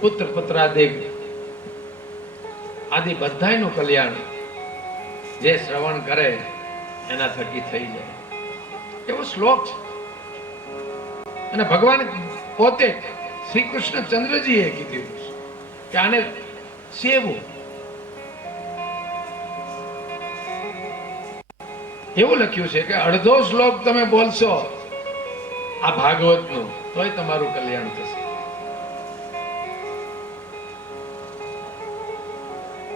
પુત્ર પુત્રાદિક આદિ બધાયનું કલ્યાણ જે શ્રવણ કરે એના થકી થઈ જાય એવો શ્લોક છે. અને ભગવાન પોતે શ્રી કૃષ્ણચંદ્રજીએ કીધું કે આને સેવું. એવું લખ્યું છે કે અડધો શ્લોક તમે બોલશો આ ભાગવતનું તોય તમારું કલ્યાણ થશે.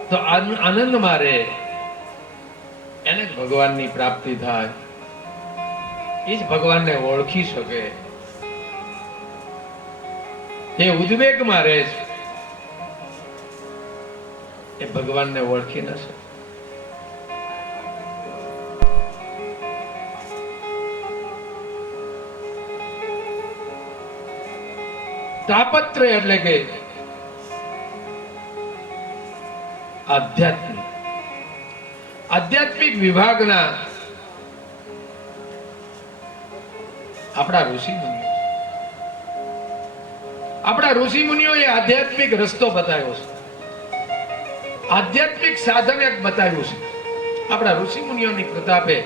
તો આનંદમાં રહે એને જ ભગવાનની પ્રાપ્તિ થાય, એ જ ભગવાનને ઓળખી શકે. જે ઉદ્વેગમાં રહે છે એ ભગવાનને ઓળખી ન શકે. તાપત્રય એટલે કે આધ્યાત્મિક વિભાગના આપણા ઋષિ મુનિઓએ આધ્યાત્મિક રસ્તો બતાવ્યો છે, આધ્યાત્મિક સાધન એક બતાવ્યું છે. આપણા ઋષિ મુનિઓની પ્રતાપે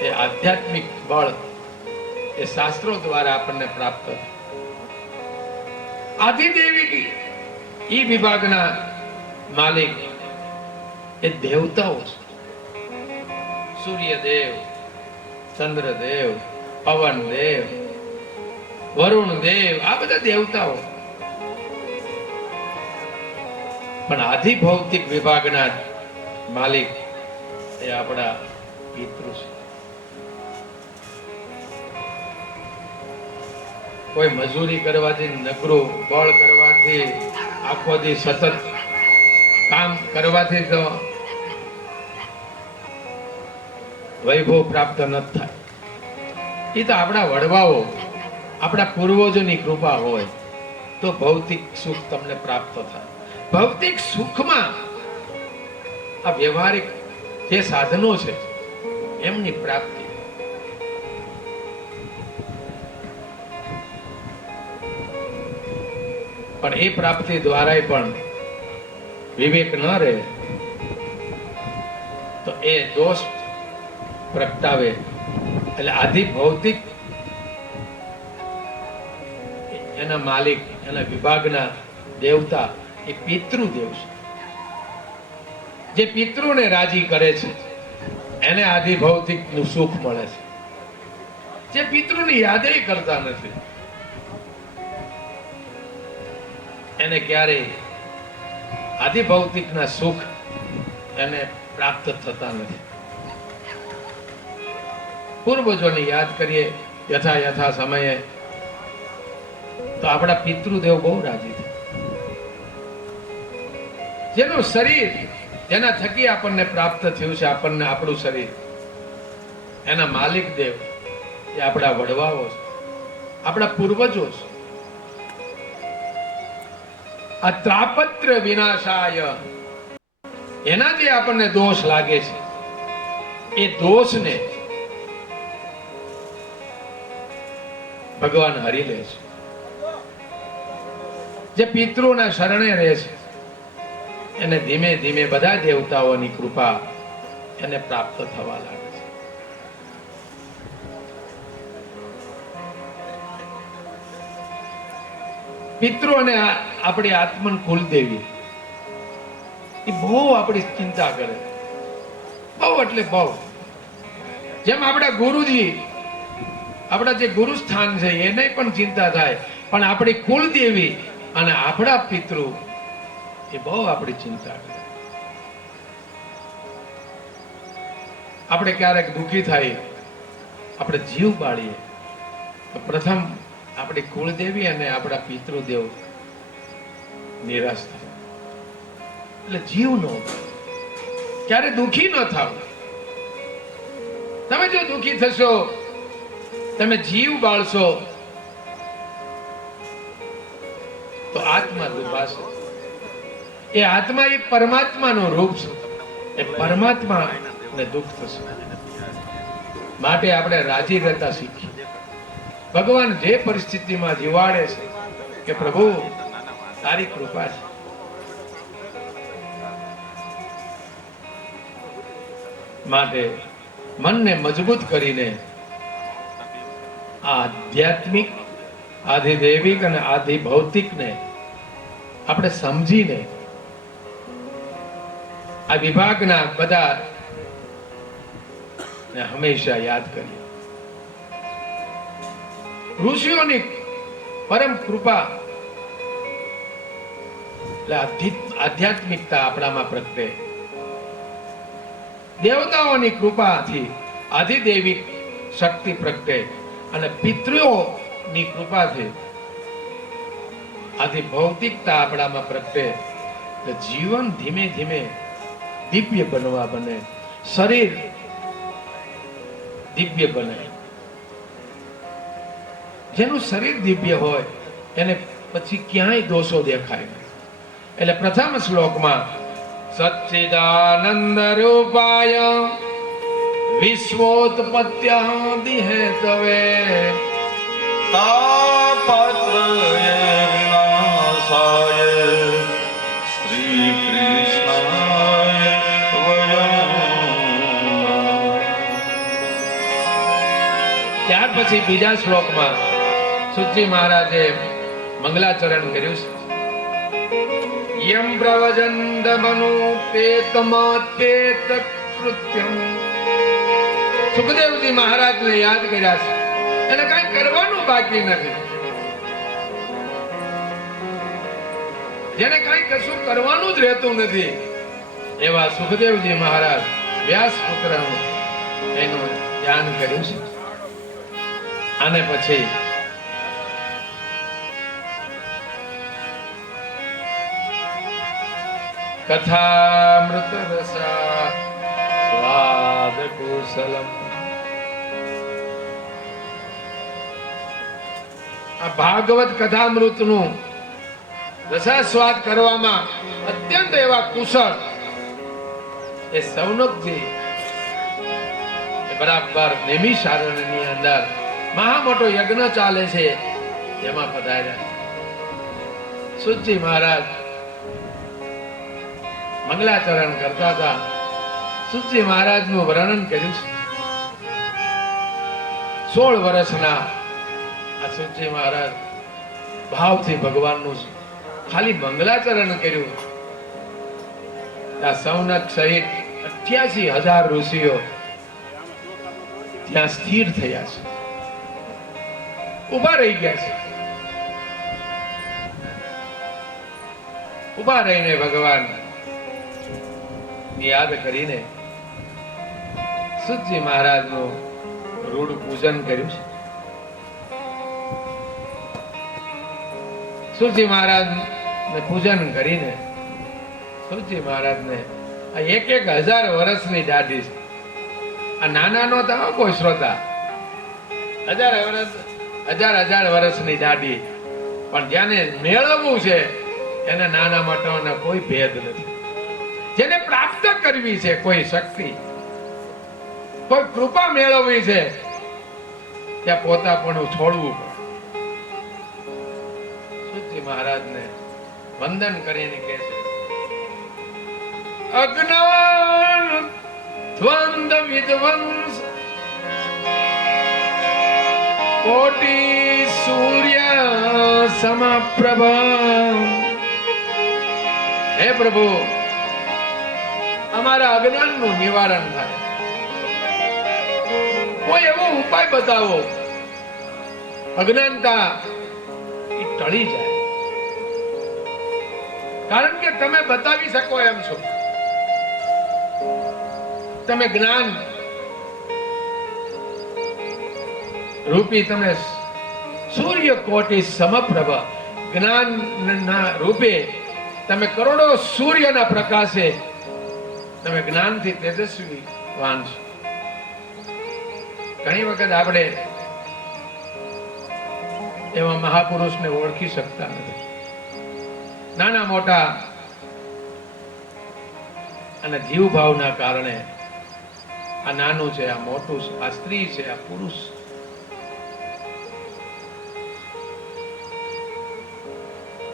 એ આધ્યાત્મિક બળ એ શાસ્ત્રો દ્વારા આપણને પ્રાપ્ત થયું. આદિદેવી ઈ વિભાગના માલિક એ દેવતાઓ છે. સૂર્યદેવ, ચંદ્રદેવ, પવનદેવ, વરુણદેવ, આ બધા દેવતાઓ. પણ આધિ ભૌતિક વિભાગના માલિક એ આપણા પિતૃ છે. કોઈ મજૂરી કરવાથી, નકરું બળ કરવાથી, આખો દી સતત કામ કરવાથી તો વૈભવ પ્રાપ્ત ન થાય. એ તો આપણા વડવાઓ, આપણા પૂર્વજોની કૃપા હોય તો ભૌતિક સુખ તમને પ્રાપ્ત થાય. ભૌતિક સુખમાં આ વ્યવહારિક જે સાધનો છે એમની પ્રાપ્તિ. પણ એ પ્રાપ્તિ દ્વારા પણ વિવેક ન રહે તો એ દોષ પ્રગટાવે. એટલે આધિ ભૌતિક એના માલિક, એના વિભાગના દેવતા એ પિતૃદેવ છે. જે પિતૃને રાજી કરે છે એને આધિ ભૌતિક નું સુખ મળે છે. જે પિતૃની યાદે કરતા નથી એને ક્યારેય આધિ ભૌતિકના સુખ એને પ્રાપ્ત થતા નથી. પૂર્વજોની યાદ કરીએ યથા સમયે તો આપણા પિતૃદેવ બહુ રાજી થાય. જેનું શરીર, જેના થકી આપણને પ્રાપ્ત થયું છે, આપણને આપણું શરીર, એના માલિક દેવ એ આપણા વડવાઓ છે, આપણા પૂર્વજો છે. આ ત્રાપત્ર વિનાશાય, એના જે આપણને દોષ લાગે છે એ દોષને ભગવાન હરી લે છે. જે પિતૃના શરણે રહે છે એને ધીમે ધીમે બધા દેવતાઓની કૃપા એને પ્રાપ્ત થવા લાગે છે. પિતૃ અને આપણી આત્મન કુલદેવી એ બહુ આપણી ચિંતા કરે, બહુ એટલે બહુ. જેમ આપણા ગુરુજી, આપણા જે ગુરુ સ્થાન છે એને પણ ચિંતા થાય, પણ આપણી કુલદેવી અને આપણા પિતૃ એ બહુ આપણી ચિંતા કરે. આપણે ક્યારેક દુઃખી થાય, આપણે જીવ બાળીએ તો પ્રથમ આપણી કુળદેવી અને આપણા પિતૃદેવ નિરાશ થાય. એટલે જીવ નો ક્યારે દુઃખી ન થાવ. તમે જો દુઃખી થશો, તમે જીવ બાળશો તો આત્મા દુભાશે. એ આત્મા એ પરમાત્માનું રૂપ છે, એ પરમાત્મા ને દુઃખ થશે. માટે આપણે રાજી રહેતા શીખીએ. ભગવાન જે પરિસ્થિતિમાં જીવાડે છે કે પ્રભુ તારી કૃપા છે. માટે મનને મજબૂત કરીને આ આધ્યાત્મિક, આધિદૈવિક અને આધિભૌતિકને આપણે સમજીને આ વિભાગના બધા હંમેશા યાદ કરીએ. ઋષિઓની પરમ કૃપા એટલે આધ્યાત્મિકતા આપણામાં પ્રગટે. દેવતાઓની કૃપાથી આધિદૈવિક શક્તિ પ્રગટે અને પિતૃઓની કૃપાથી આધિભૌતિકતા આપણામાં પ્રગટે. તો જીવન ધીમે ધીમે દિવ્ય બનવા બને, શરીર દિવ્ય બને. જેનું શરીર દિવ્ય હોય એને પછી ક્યાંય દોષો દેખાય નહીં. એટલે પ્રથમ શ્લોકમાં સચ્ચિદાનંદ રૂપાય વિશ્વોત્પત્યાદિ હેતવે તાપત્રય વિનાશાય શ્રી કૃષ્ણાય વયં. ત્યાર પછી બીજા શ્લોકમાં સુજી મહારાજે મંગલાચરણ કર્યું છે. યમ પ્રવજંત મનુપેતમાત્પેત કૃત્યમ. સુખદેવજી મહારાજને યાદ કર્યા છે, એને કઈ કરવાનું બાકી નથી. જેને કઈ કશું કરવાનું જ રહેતું નથી એવા સુખદેવજી મહારાજ વ્યાસ પુત્રનું એનું ધ્યાન કર્યું છે. આને પછી કથામૃત રસા સ્વાદ કુશલમ. આ ભાગવત કથામૃત નું રસાસ્વાદ કરવામાં અત્યંત એવા કુશળ એ સૌનકજી બરાબર નૈમિષારણ્યની અંદર મહા મોટો યજ્ઞ ચાલે છે એમાં પધાર્યા. સુજી મહારાજ મંગલાચરણ કરતા હતા. સુજી મહારાજ નું વર્ણન કર્યું છે. 16 વર્ષના આ સુજી મહારાજ ભાવથી ભગવાનનું ખાલી મંગલાચરણ કર્યું. આ સૌનક સહિત 88,000 ઋષિઓ ત્યાં સ્થિર થયા છે, ઉભા રહી ગયા છે. ઉભા રહીને ભગવાન યાદ કરીને સુજી મહારાજ નું રૂઢ પૂજન કર્યું છે. સુજી મહારાજ ને પૂજન કરીને સુજી મહારાજ ને 1,000 વર્ષની દાઢી છે. આ નાના નો તો કોઈ શ્રોતા 1000 વર્ષની દાઢી, પણ જેને મેળવવું છે એને નાના મોટાનો કોઈ ભેદ નથી. જેને પ્રાપ્ત કરવી છે કોઈ શક્તિ, કોઈ કૃપા મેળવવી છે ત્યાં પોતાપણું છોડવું પડે. સુજી મહારાજને વંદન કરીને કહે છે, અજ્ઞાન દ્વંદ વિધ્વંસ કોટી સૂર્ય સમપ્રભ. હે પ્રભુ, અમારા અજ્ઞાન નું નિવારણ થાય. કોઈ એવો ઉપાય બતાવો અજ્ઞાનતા એ ટળી જાય. કારણ કે તમે બતાવી શકો એમ છો. તમે જ્ઞાન રૂપી, તમે સૂર્ય કોટી સમપ્રભ જ્ઞાન ના રૂપે તમે કરોડો સૂર્યના પ્રકાશે તમે જ્ઞાનથી તેજસ્વી વાન છો. ઘણી વખત આપણે એવા મહાપુરુષને ઓળખી શકતા નથી. નાના મોટા અને જીવ ભાવના કારણે આ નાનું છે, આ મોટું છે, આ સ્ત્રી છે, આ પુરુષ.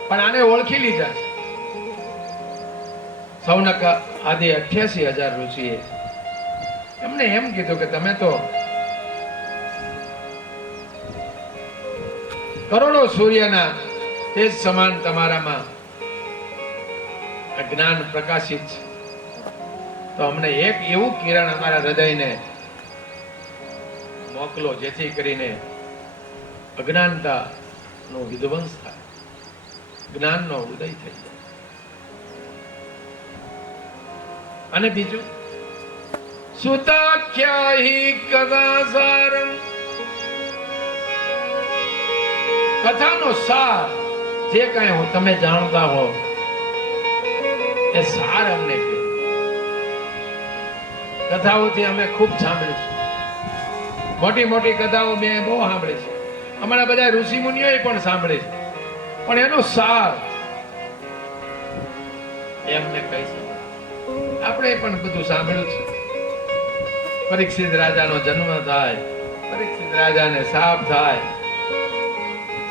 પણ આને ઓળખી લીધા. સૌનક આદિ 88,000 ઋષિએ એમને એમ કીધું કે તમે તો કરોડો સૂર્યના તેજ સમાન તમારામાં જ્ઞાન પ્રકાશિત છે, તો અમને એક એવું કિરણ અમારા હૃદયને મોકલો જેથી કરીને અજ્ઞાનતા નો વિધ્વંસ થાય, જ્ઞાનનો ઉદય થઈ જાય. અને બીજું સુતાખ્યાહી કથાસારમ, કથાનો સાર જે કઈ તમે જાણતા હો એ સાર અમને કહો. કથાઓથી અમે ખૂબ સાંભળ્યું છે, મોટી મોટી કથાઓ મેં બહુ સાંભળી છે, અમારા બધા ઋષિ મુનિઓએ પણ સાંભળી છે, પણ એનો સાર એમને કહી શકે. આપણે પણ બધું સાંભળ્યું છે. પરીક્ષિત રાજાનો જન્મ થાય, પરીક્ષિત રાજાને શાપ થાય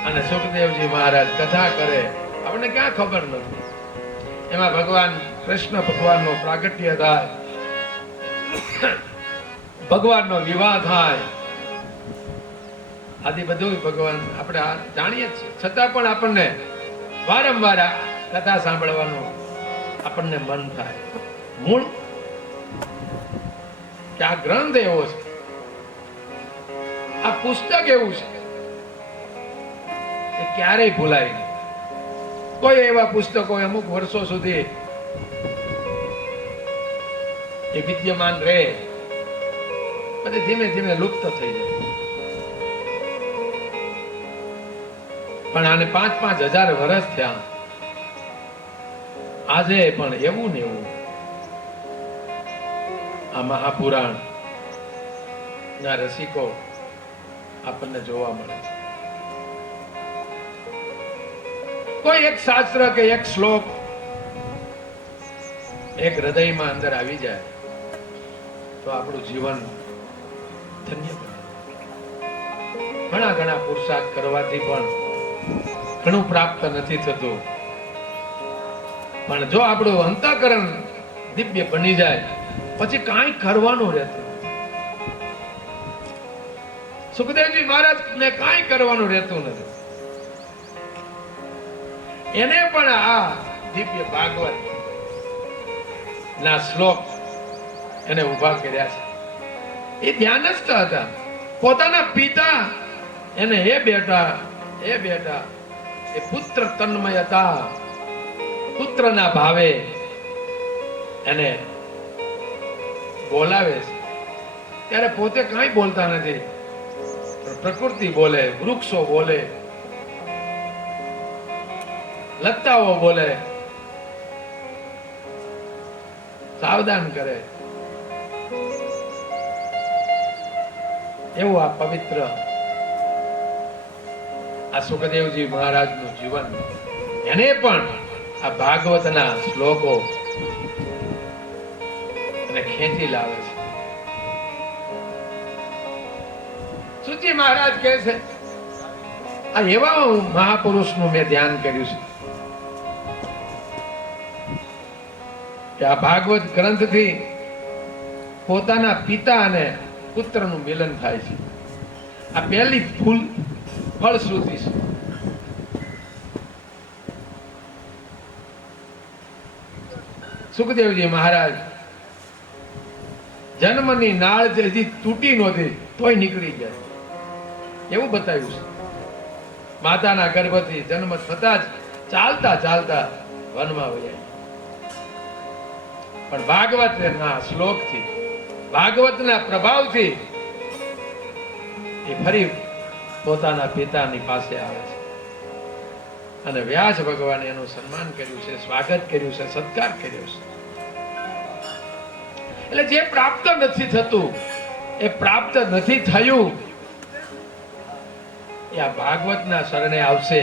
અને સુખદેવજી મહારાજ કથા કરે, આપણને ક્યાં ખબર નથી. એમાં ભગવાન કૃષ્ણ ભગવાનનો પ્રાગટ્ય થાય, ભગવાનનો વિવાહ થાય, આદિ બધું ભગવાન આપણે જાણીએ છીએ. છતાં પણ આપણને વારંવાર આ કથા સાંભળવાનું આપણને મન થાય. મૂળ કે આ ગ્રંથ એવો છે, આ પુસ્તક એવું છે એ ક્યારેય ભૂલાય નહીં. કોઈ એવા પુસ્તકો અમુક વર્ષો સુધી એ વિદ્યમાન રહે, પછી ધીમે ધીમે લુપ્ત થઈ જાય. પણ આને 5,000 વર્ષ થયા, આજે પણ એવું ને એવું આ મહાપુરાણ ના રસિકો આપણને જોવા મળે. કોઈ એક શાસ્ત્ર કે એક શ્લોક એક હૃદયમાં અંદર આવી જાય તો આપણું જીવન ધન્ય બને. ઘણા ઘણા પુરુષાર્થ કરવાથી પણ ઘણું પ્રાપ્ત નથી થતું, પણ જો આપણું અંતઃકરણ દિવ્ય બની જાય પછી કાંઈ કરવાનું રહેતું. સુખદેવજી મહારાજ ને કાંઈ કરવાનું રહેતું નથી. એને પણ આ દિવ્ય ભાગવત ના શ્લોક એને ઉભા કર્યા છે. એ ધ્યાનસ્થ હતા. પોતાના પિતા એને એ બેટા એ પુત્ર તન્મય હતા, પુત્રના ભાવે એને બોલાવે છે. ત્યારે પોતે કાંઈ બોલતા નથી, પ્રકૃતિ બોલે, વૃક્ષો બોલે, લતાઓ બોલે, સાવધાન કરે. એવું આ પવિત્ર આ સુખદેવજી મહારાજનું જીવન, એને પણ આ ભાગવતના શ્લોકો અને ખેંચી લાવે છે. સુજી મહારાજ કહે છે આ એવા મહાપુરુષનું મેં ધ્યાન કર્યું છે કે આ ભાગવત ગ્રંથથી પોતાના પિતા અને પુત્રનું મિલન થાય છે. આ પહેલી ફળશ્રુતિ છે. સુખદેવજી મહારાજ જન્મની નાળ હજી તૂટી નહોતી તોય નીકળી જાય એવું બતાવ્યું છે. માતાના ગર્ભથી જન્મ થતા જ ચાલતા ચાલતા વનમાં વયા. પણ ભાગવતના શ્લોકથી, ભાગવતના પ્રભાવથી એ ફરી પોતાના પિતાની પાસે આવે છે. અને વ્યાસ ભગવાને એનું સન્માન કર્યું છે, સ્વાગત કર્યું છે, સત્કાર કર્યો છે. એટલે જે પ્રાપ્ત નથી થતું, એ પ્રાપ્ત નથી થયું, એ આ ભાગવતના શરણે આવશે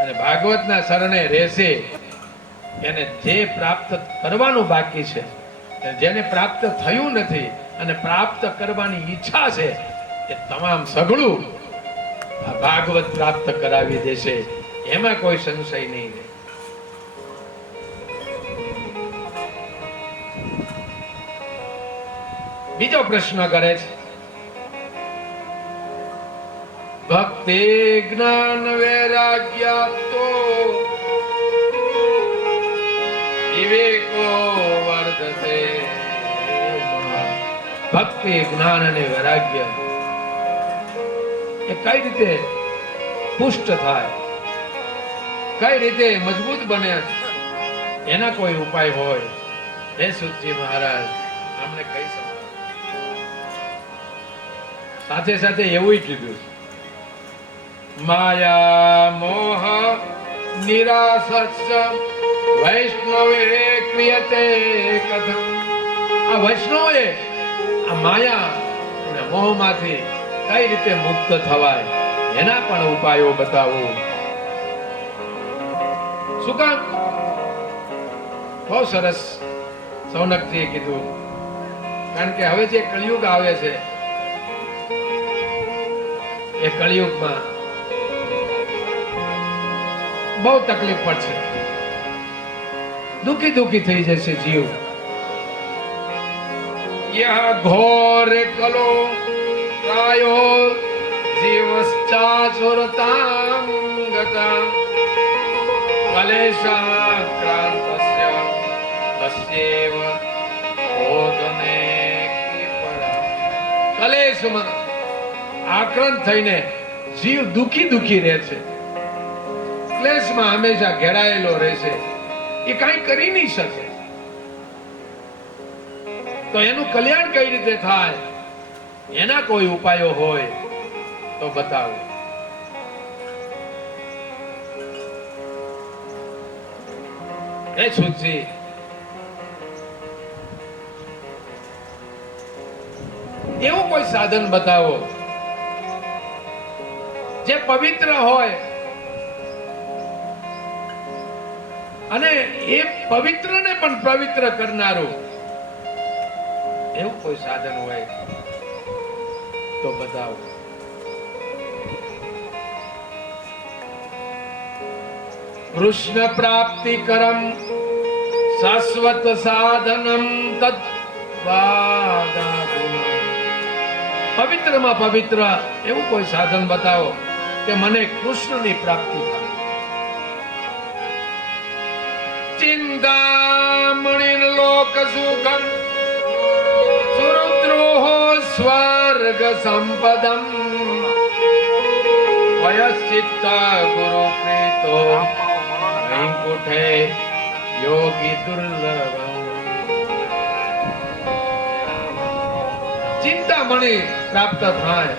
અને ભાગવતના શરણે રહેશે. એને જે પ્રાપ્ત કરવાનું બાકી છે, જેને પ્રાપ્ત થયું નથી અને પ્રાપ્ત કરવાની ઈચ્છા છે, એ તમામ સઘળું આ ભાગવત પ્રાપ્ત કરાવી દેશે. એમાં કોઈ સંશય નહીં રહે. બીજો પ્રશ્ન કરે છે, ભક્તિ જ્ઞાન વૈરાગ્ય તો વિવેકો વર્ધતે. ભક્તિ જ્ઞાન અને વૈરાગ્ય એ કઈ રીતે પુષ્ટ થાય, કઈ રીતે મજબૂત બને, એના કોઈ ઉપાય હોય? હે સુતજી મહારાજ અમને કહી શકો. સાથે સાથે એવું કીધું, માયા મોહ નિરાસસ્ય વૈષ્ણવે ક્રિયતે કથમ. આ વૈષ્ણવે આ માયા અને મોહમાંથી કઈ રીતે મુક્ત થવાય એના પણ ઉપાયો બતાવો. શું કામ? બહુ સરસ સૌનકજીએ કીધું. કારણ કે હવે જે કળિયુગ આવે છે એ કળિયુગમાં બહુ તકલીફ પડશે, દુખી દુખી થઈ જશે જીવ. યહ ઘોર કલો કાયો જીવશ્ચાસુરતાં ગતા કલેશાક્રાંતસ્ય તસ્યૈવ ઓદને કીપરા. કલેશમાં આક્રાંત થઈને જીવ દુખી દુખી રહે છે, ક્લેશમાં હંમેશા ઘેરાયેલો રહેશે, એ કાંઈ કરી નહીં શકે. તો એનું કલ્યાણ કઈ રીતે થાય, એના કોઈ ઉપાયો હોય તો બતાવો. હે સુતજી, એવું કોઈ સાધન બતાવો જે પવિત્ર હોય અને એ પવિત્રને પણ પવિત્ર કરનારું. એવું કોઈ સાધન હોય તો બતાવો. કૃષ્ણ પ્રાપ્તિ કરમ શાશ્વત સાધનમ તત્વાદાગુણમ. પવિત્રમાં પવિત્ર એવું કોઈ સાધન બતાવો કે મને કૃષ્ણની પ્રાપ્તિ થાય. ચિંતામણિ લોક સુખમ સુરુદ્રોહો સ્વર્ગ સંપદમ વયશ્ચિત્ત ગુરુ પ્રીતો વૈકુંઠે યોગી દુર્લભમ. ચિંતામણી પ્રાપ્ત થાય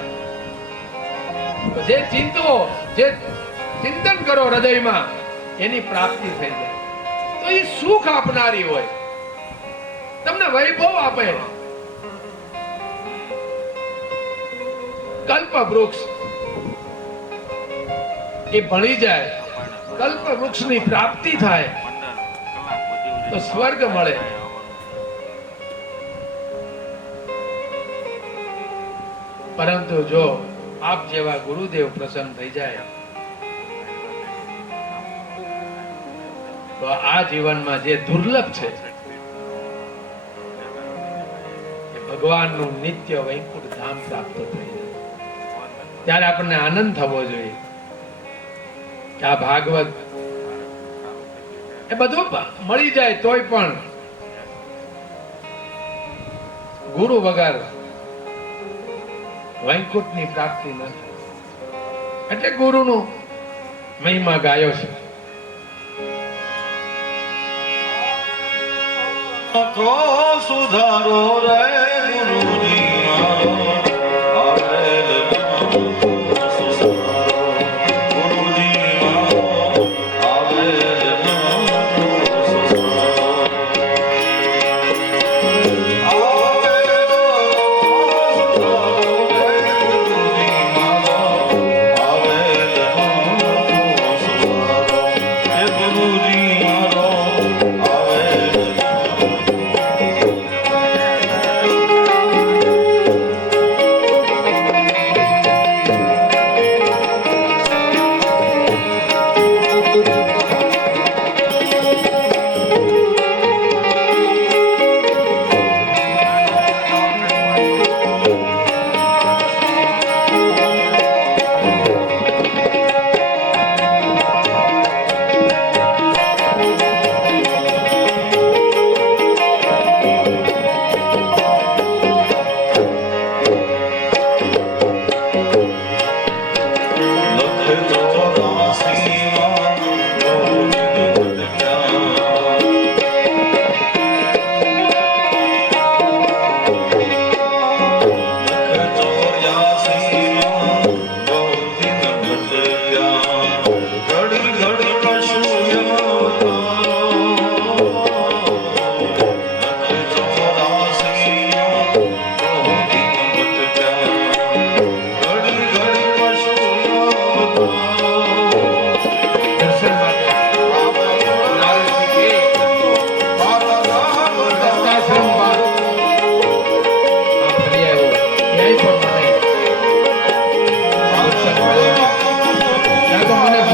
તો જે ચિંતવો, જે ચિંતન કરો હૃદયમાં, એની પ્રાપ્તિ થઈ જાય. તો એ સુખ આપનારી હોય, તમને વૈભવ આપે. કલ્પ વૃક્ષ એ ભણી જાય, કલ્પ વૃક્ષની પ્રાપ્તિ થાય તો સ્વર્ગ મળે. પરંતુ જો આપ જેવા ગુરુદેવ પ્રસન્ન થઈ જાય તો આ જીવનમાં જે દુર્લભ છે એ ભગવાનનું નિત્ય વૈકુંઠ ધામ પ્રાપ્ત થઈ જાય. ત્યારે આપણને આનંદ થવો જોઈએ કે આ ભાગવત એ બધું મળી જાય તોય પણ ગુરુ વગર વૈકુંઠની પ્રાપ્તિ ન થાય. એટલે ગુરુનું મહિમા ગાયો છે. આખો સુધારો રે ગુરુજી મારો, આવે ગુરુજી મારો, આવે ગુરુજી મારો, આવે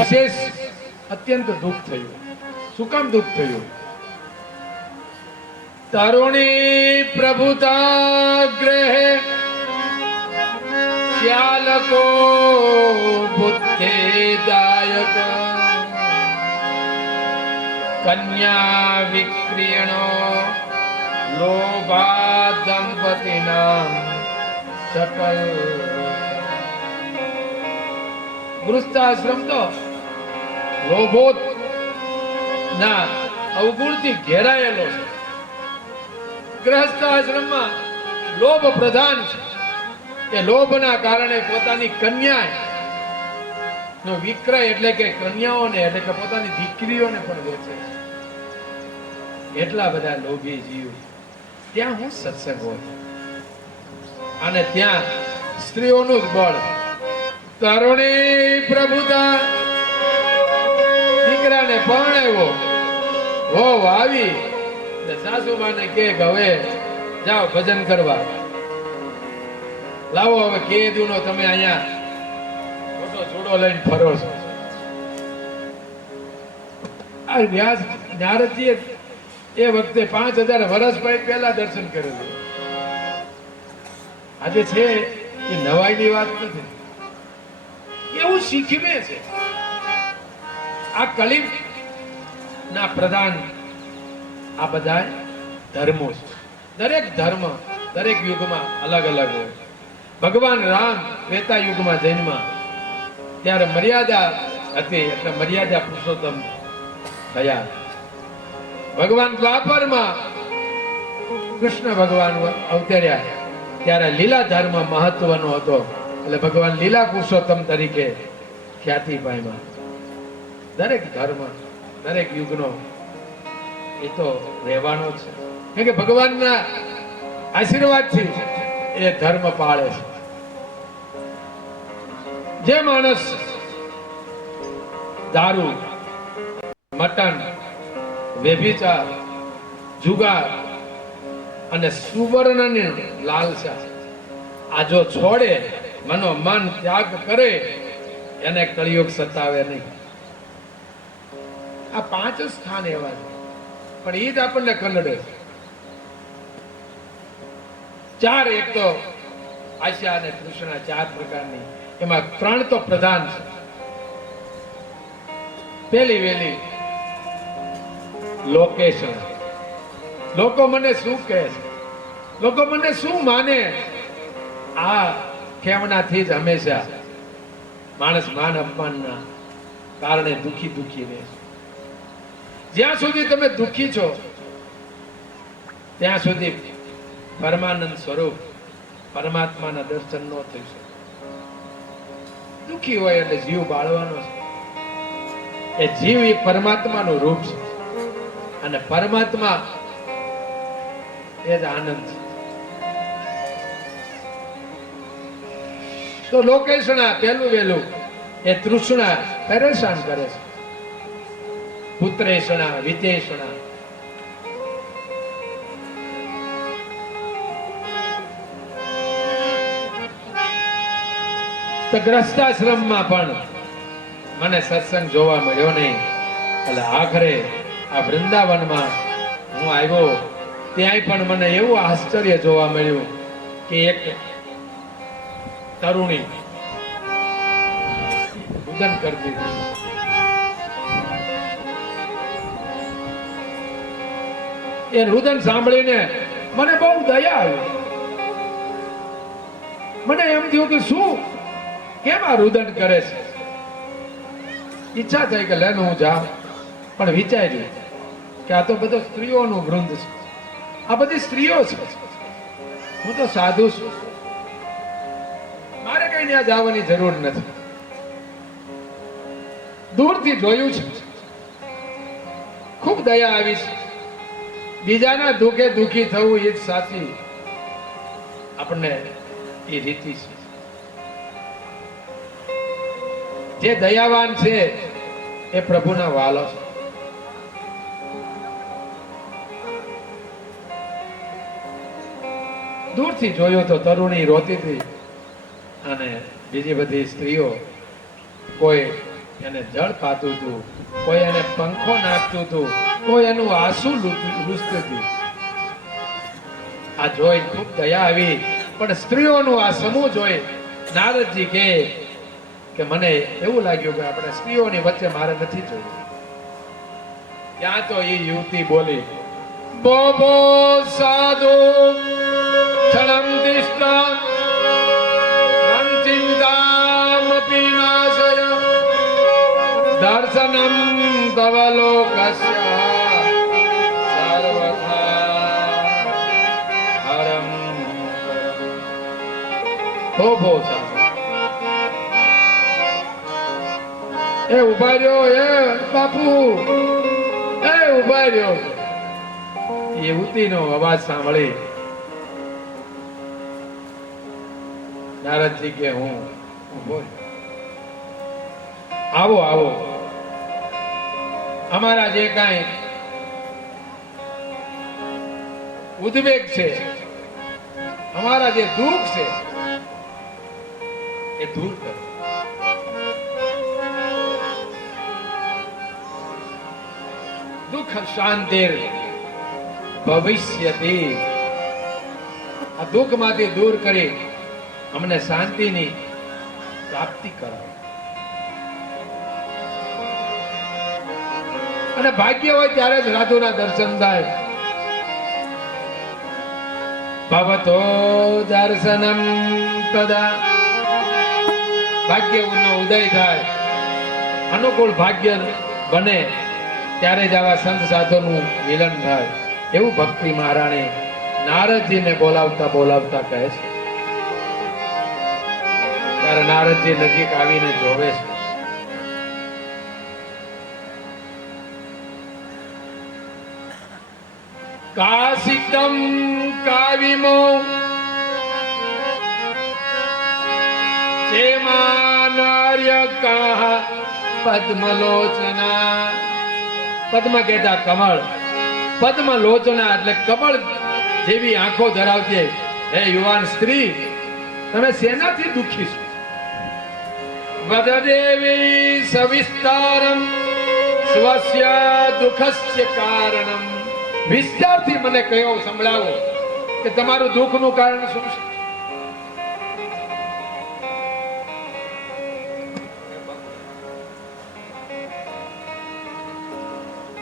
વિશેષ અત્યંત દુઃખ થયું. શું કામ દુઃખ થયું? તરુણી પ્રભુતા ગ્રહે શ્યાલકો બુદ્ધિદાયક કન્યા વિક્રિયણો લોભા દંપતિના સકલ. ગૃહસ્થાશ્રમ તો લોભો ના અવગુણથી ઘેરાયેલો છે. ગૃહસ્થાશ્રમમાં લોભ પ્રધાન છે. કે લોભના કારણે પોતાની કન્યા નો વિક્રય એટલે કે કન્યાઓને એટલે કે પોતાની દીકરીઓને પણ વેચે છે. એટલા બધા લોભી જીવ. ત્યાં હું સત્સંગ હોય અને ત્યાં સ્ત્રીઓનું જ બળ. તરુણી પ્રભુતા, દીકરાને પરણાવ્યો, હો આવી સાસુમાને કે હવે જાઓ ભજન કરવા. લાવો હવે કેદુનો તમે અહીંયા મોટો જોડો લઈને ફરો છો. આ વ્યાસ નારદજીએ એ વખતે 5000 વર્ષ પહેલા દર્શન કરેલું. આજે છે એ નવાઈની વાત નથી, એવું શીખવે છે. આ કલિપ ના પ્રધાન આ બધા ધર્મો છે. દરેક ધર્મ દરેક યુગમાં અલગ અલગ હોય. ભગવાન રામ ત્રેતા યુગમાં જન્મ્યા ત્યારે મર્યાદા હતી એટલે મર્યાદા પુરુષોત્તમ થયા. ભગવાન દ્વાપરમાં કૃષ્ણ ભગવાન અવતર્યા ત્યારે લીલા ધર્મ મહત્વનો હતો એટલે ભગવાન લીલા પુરુષોત્તમ તરીકે ખ્યાતિ પામ્યા. દરેક ધર્મ દરેક યુગનો એ તો રહેવાનો છે, કેમ કે ભગવાનના આશીર્વાદથી એ ધર્મ પાળે છે. જે માણસ દારૂ, મટન, વ્યભિચાર, જુગાર અને સુવર્ણની લાલસા આ જો છોડે, મનો મન ત્યાગ કરે, એને કળિયુગ સતાવે નહીં. આ 5 સ્થાન એવા છે, પણ ઈ જ આપણને કનડે. 4 એક તો આશા અને તૃષ્ણા 4 પ્રકારની, એમાં 3 તો પ્રધાન છે. પેલી વેલી લોકેશન. લોકો મને શું કહે છે, લોકો મને શું માને, આ કેવનાથી જ હંમેશા માણસ માન અપમાનના કારણે દુખી રહે છે. જ્યાં સુધી તમે દુખી છો ત્યાં સુધી પરમાનંદ સ્વરૂપ પરમાત્માના દર્શન ન થઈ શકે. દુખી હોય એટલે જીવ બાળવાનો છે. એ જીવ એ પરમાત્માનું રૂપ છે અને પરમાત્મા એ જ આનંદ છે. તો લોકેશના પહેલું વહેલું એ તૃષ્ણા પરેશાન કરે છે. પુત્રેષણા, વિતેષણા. તો ગ્રસ્તાશ્રમમાં પણ મને સત્સંગ જોવા મળ્યો નહીં. એટલે આખરે આ વૃંદાવનમાં હું આવ્યો, ત્યાંય પણ મને એવું આશ્ચર્ય જોવા મળ્યું કે એક તરુણી રુદન કરતી હતી. એ રુદન સાંભળીને મને બહુ દયા આવી. મને એમ થયું કે શું, કેમ આ રુદન કરે છે. ઈચ્છા થઈ કે લેન હું જાઉં, પણ વિચાર્યું કે આ તો બધો સ્ત્રીઓનું વૃંદ છે, આ બધી સ્ત્રીઓ છે, હું તો સાધુ છું, મારે કઈ ત્યાં જવાની જરૂર નથી. દૂરથી જોયું છે, ખૂબ દયા આવી છે. બીજાના દુઃખે દુઃખી થવું એ જ સાચી આપણને એ રીતિ છે. જે દયાવાન છે એ પ્રભુના વાલો છે. દૂરથી જોયું તો તરુણી રોતી હતી અને બીજી બધી સ્ત્રીઓ કોઈ એને જળ પાતું હતું, કોઈ એને પંખો નાખતું હતું, કોઈ એનું આંસુ લૂછતું હતું. આ જોઈ ખૂબ દયા આવી, પણ સ્ત્રીઓનું આ સમૂહ જોઈ નારદજી કે મને એવું લાગ્યું કે આપણે સ્ત્રીઓની વચ્ચે મારે નથી જોયું. ત્યાં તો એ યુવતી બોલી, બોબો સાધુ ક્ષણમ તિષ્ઠા ચિંતામપી નાશય દર્શનમ તવ લોકસ્ય સર્વથા હરમ બોબો સાધુ. એ ઉભા રહ્યો, એ બાપુ, એ ઉભા રહ્યો. યુવતીનો અવાજ સાંભળી નારદજી કે હું ઉભો છું. આવો આવો, અમારા જે કાંઈ ઉદ્વેગ છે, અમારા જે દુઃખ છે એ દૂર કરો. દુઃખ શાંતિર ભવિષ્યતિ. આ દુઃખમાંથી દૂર કરી અમને શાંતિની પ્રાપ્તિ કરાવો. અને ભાગ્ય હોય ત્યારે જ સાધુના દર્શન થાય. ભવતો દર્શનમ તદા. ભાગ્યનો ઉદય થાય, અનુકૂળ ભાગ્ય બને ત્યારે જ આવા સંત સાધુનું મિલન થાય. એવું ભક્તિ મહારાણી નારદજીને બોલાવતા બોલાવતા કહે છે. ત્યારે નારદજી નજીક આવીને જોવે છે. કાશિતમ કાવિમો ચેમાનાર્ય કાહ પદ્મલોચના. પદ્મ કહેતા કમળ, પદ્મલોચના એટલે કમળ જેવી આંખો ધરાવતી હે યુવાન સ્ત્રી, તમે શેનાથી દુઃખી છો? વદદેવી સવિસ્તારમ સ્વસ્ય દુઃખસ્ય કારણમ. વિસ્તારથી મને કયો, સંભળાવો કે તમારું દુઃખનું કારણ શું છે?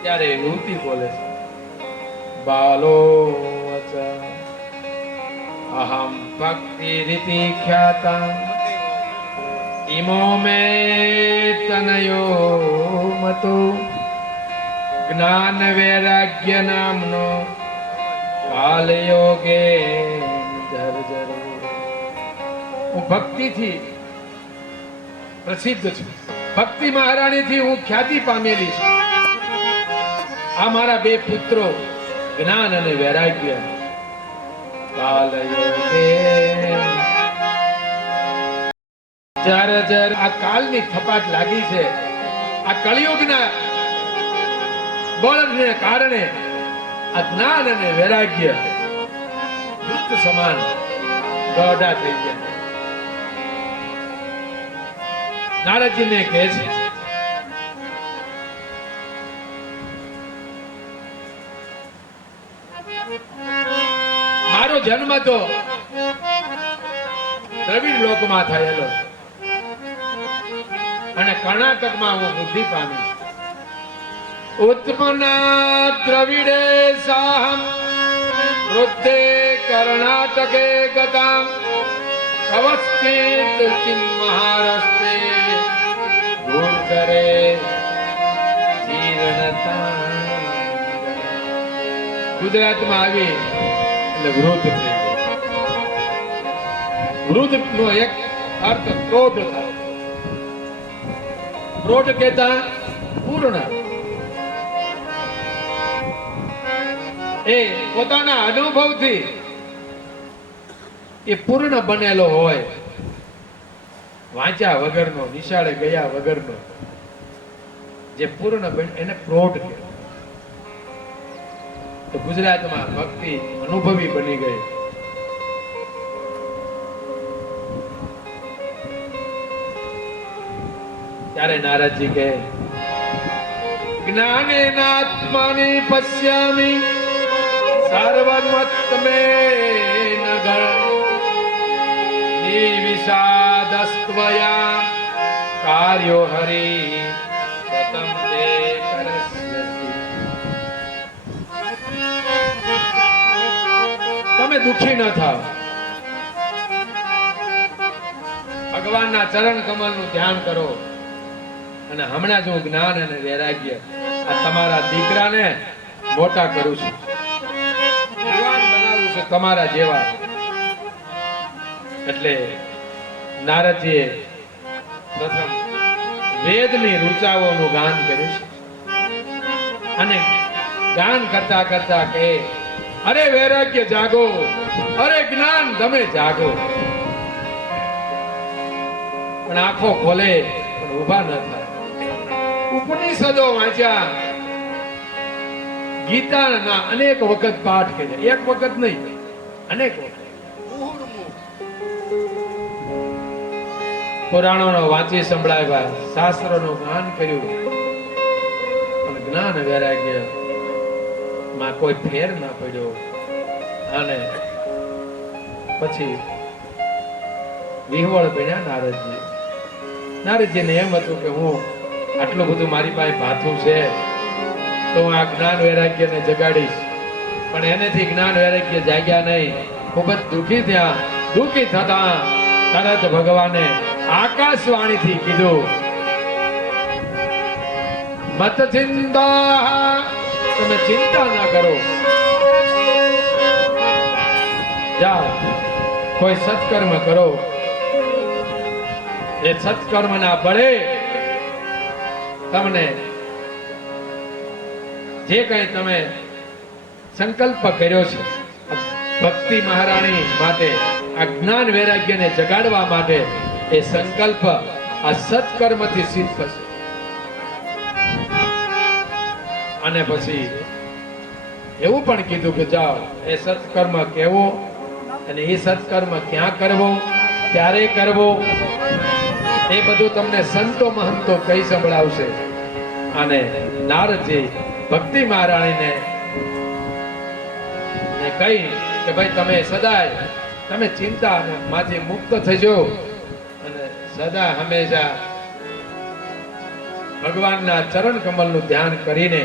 ત્યારે યુવતી બોલે છે, બાલો અહમ ભક્તિ રીતિ ખ્યાતા ઇમો મે તનયો મતો જ્ઞાન વૈરાગ્ય નામનો કાલ યોગે જર્જર. હું ભક્તિથી પ્રસિદ્ધ છું, ભક્તિ મહારાણીથી હું ખ્યાતિ પામેલી છું. આ મારા બે પુત્રો જ્ઞાન અને વૈરાગ્ય કાલ યોગે જર્જર. આ કાલની થપાટ લાગી છે. આ કળિયુગના બળને કારણે આ જ્ઞાન અને વૈરાગ્ય વૃત્ત સમાન ગઢા થઈ ગયા. નારદજીને કહે છે, મારો જન્મ તો દ્રવિડ લોકમાં થયેલો અને કર્ણાટકમાં હું બુદ્ધિ પામી. ઉત્પન્ના દ્રવિડે સાહમ વૃદ્ધે કર્ણાટકે ગતામ અવસ્થિત ચિન મહારાષ્ટ્રે ગુર્જરે જીર્ણતા. ગુજરાતમાં આવી એટલે વૃદ્ધ થઈ ગયો. વૃદ્ધ નો એક અર્થ પ્રૌઢ થાય. પ્રૌઢ કહેતા પૂર્ણ. એ પોતાના અનુભવથી એ પૂર્ણ બનેલો હોય, વાંચ્યા વગરનો, નિશાળે ગયા વગરનો જે પૂર્ણ બને એને પ્રૌઢ કહેવાય. તો ગુજરાતમાં ભક્તિ અનુભવી બની ગઈ. ત્યારે નારદજી કહે જ્ઞાનેનાત્માની પશ્યામિ સર્વન્વત્તમે નગર નિવિષાદસ્ત્વયા કાર્યો હરિ સતમ તે કરસ્યતિ. તમે દુખી ન થાવ, ભગવાનના ચરણ કમળનું ધ્યાન કરો અને હમણાં જ હું જ્ઞાન અને વૈરાગ્ય આ તમારા દીકરાને મોટા કરું છું, યુવાન બનાવું છું તમારા જેવા. એટલે નારદજીએ પ્રથમ વેદની ઋચાઓનું ગાન કર્યું છે અને ગાન કરતા કરતા કહે અરે વૈરાગ્ય જાગો, અરે જ્ઞાન તમે જાગો. પણ આંખો ખોલે પણ ઊભા ન થાય. ઉપનિષદો વાંચ્યા, ગીતાના અનેક વખત પાઠ કર્યા, એક વખત નહીં અનેક વખત. પુરાણોનો વાંચી સંભળાવ્યા, શાસ્ત્રોનું ગાન કર્યું, પણ જ્ઞાન વૈરાગ્ય માં કોઈ ફેર ના પડ્યો. અને પછી વિહવળ બન્યા નારદજી. નારદજીને એમ હતું કે હું આટલું બધું મારી પાસે ભાથું છે તો હું આ જ્ઞાન વૈરાગ્યને જગાડીશ, પણ એનેથી જ્ઞાન વૈરાગ્ય જાગ્યા નહીં. ખૂબ જ દુઃખી થયા. દુઃખી થતા તરત ભગવાને આકાશવાણીથી કીધું મત ચિંતા, તમે ચિંતા ના કરો, જાઓ કોઈ સત્કર્મ કરો. એ સત્કર્મના બળે તમને જે કંઈ તમે સંકલ્પ કર્યો છે ભક્તિ મહારાણી માટે, આ જ્ઞાન વૈરાગ્યને જગાડવા માટે, એ સંકલ્પ આ સત્કર્મથી સિદ્ધ થશે. અને પછી એવું પણ કીધું કે જાઓ એ સત્કર્મ કેવો અને એ સત્કર્મ ક્યાં કરવો, ક્યારે કરવો, એ બધું તમને સંતો મહંતો કઈ સંભળાવશે. અને નારદજી ભક્તિ મહારાણીને કહી કે ભાઈ તમે સદાય તમે ચિંતા માંથી મુક્ત થજો અને સદા હંમેશા ભગવાનના ચરણ કમલનું ધ્યાન કરીને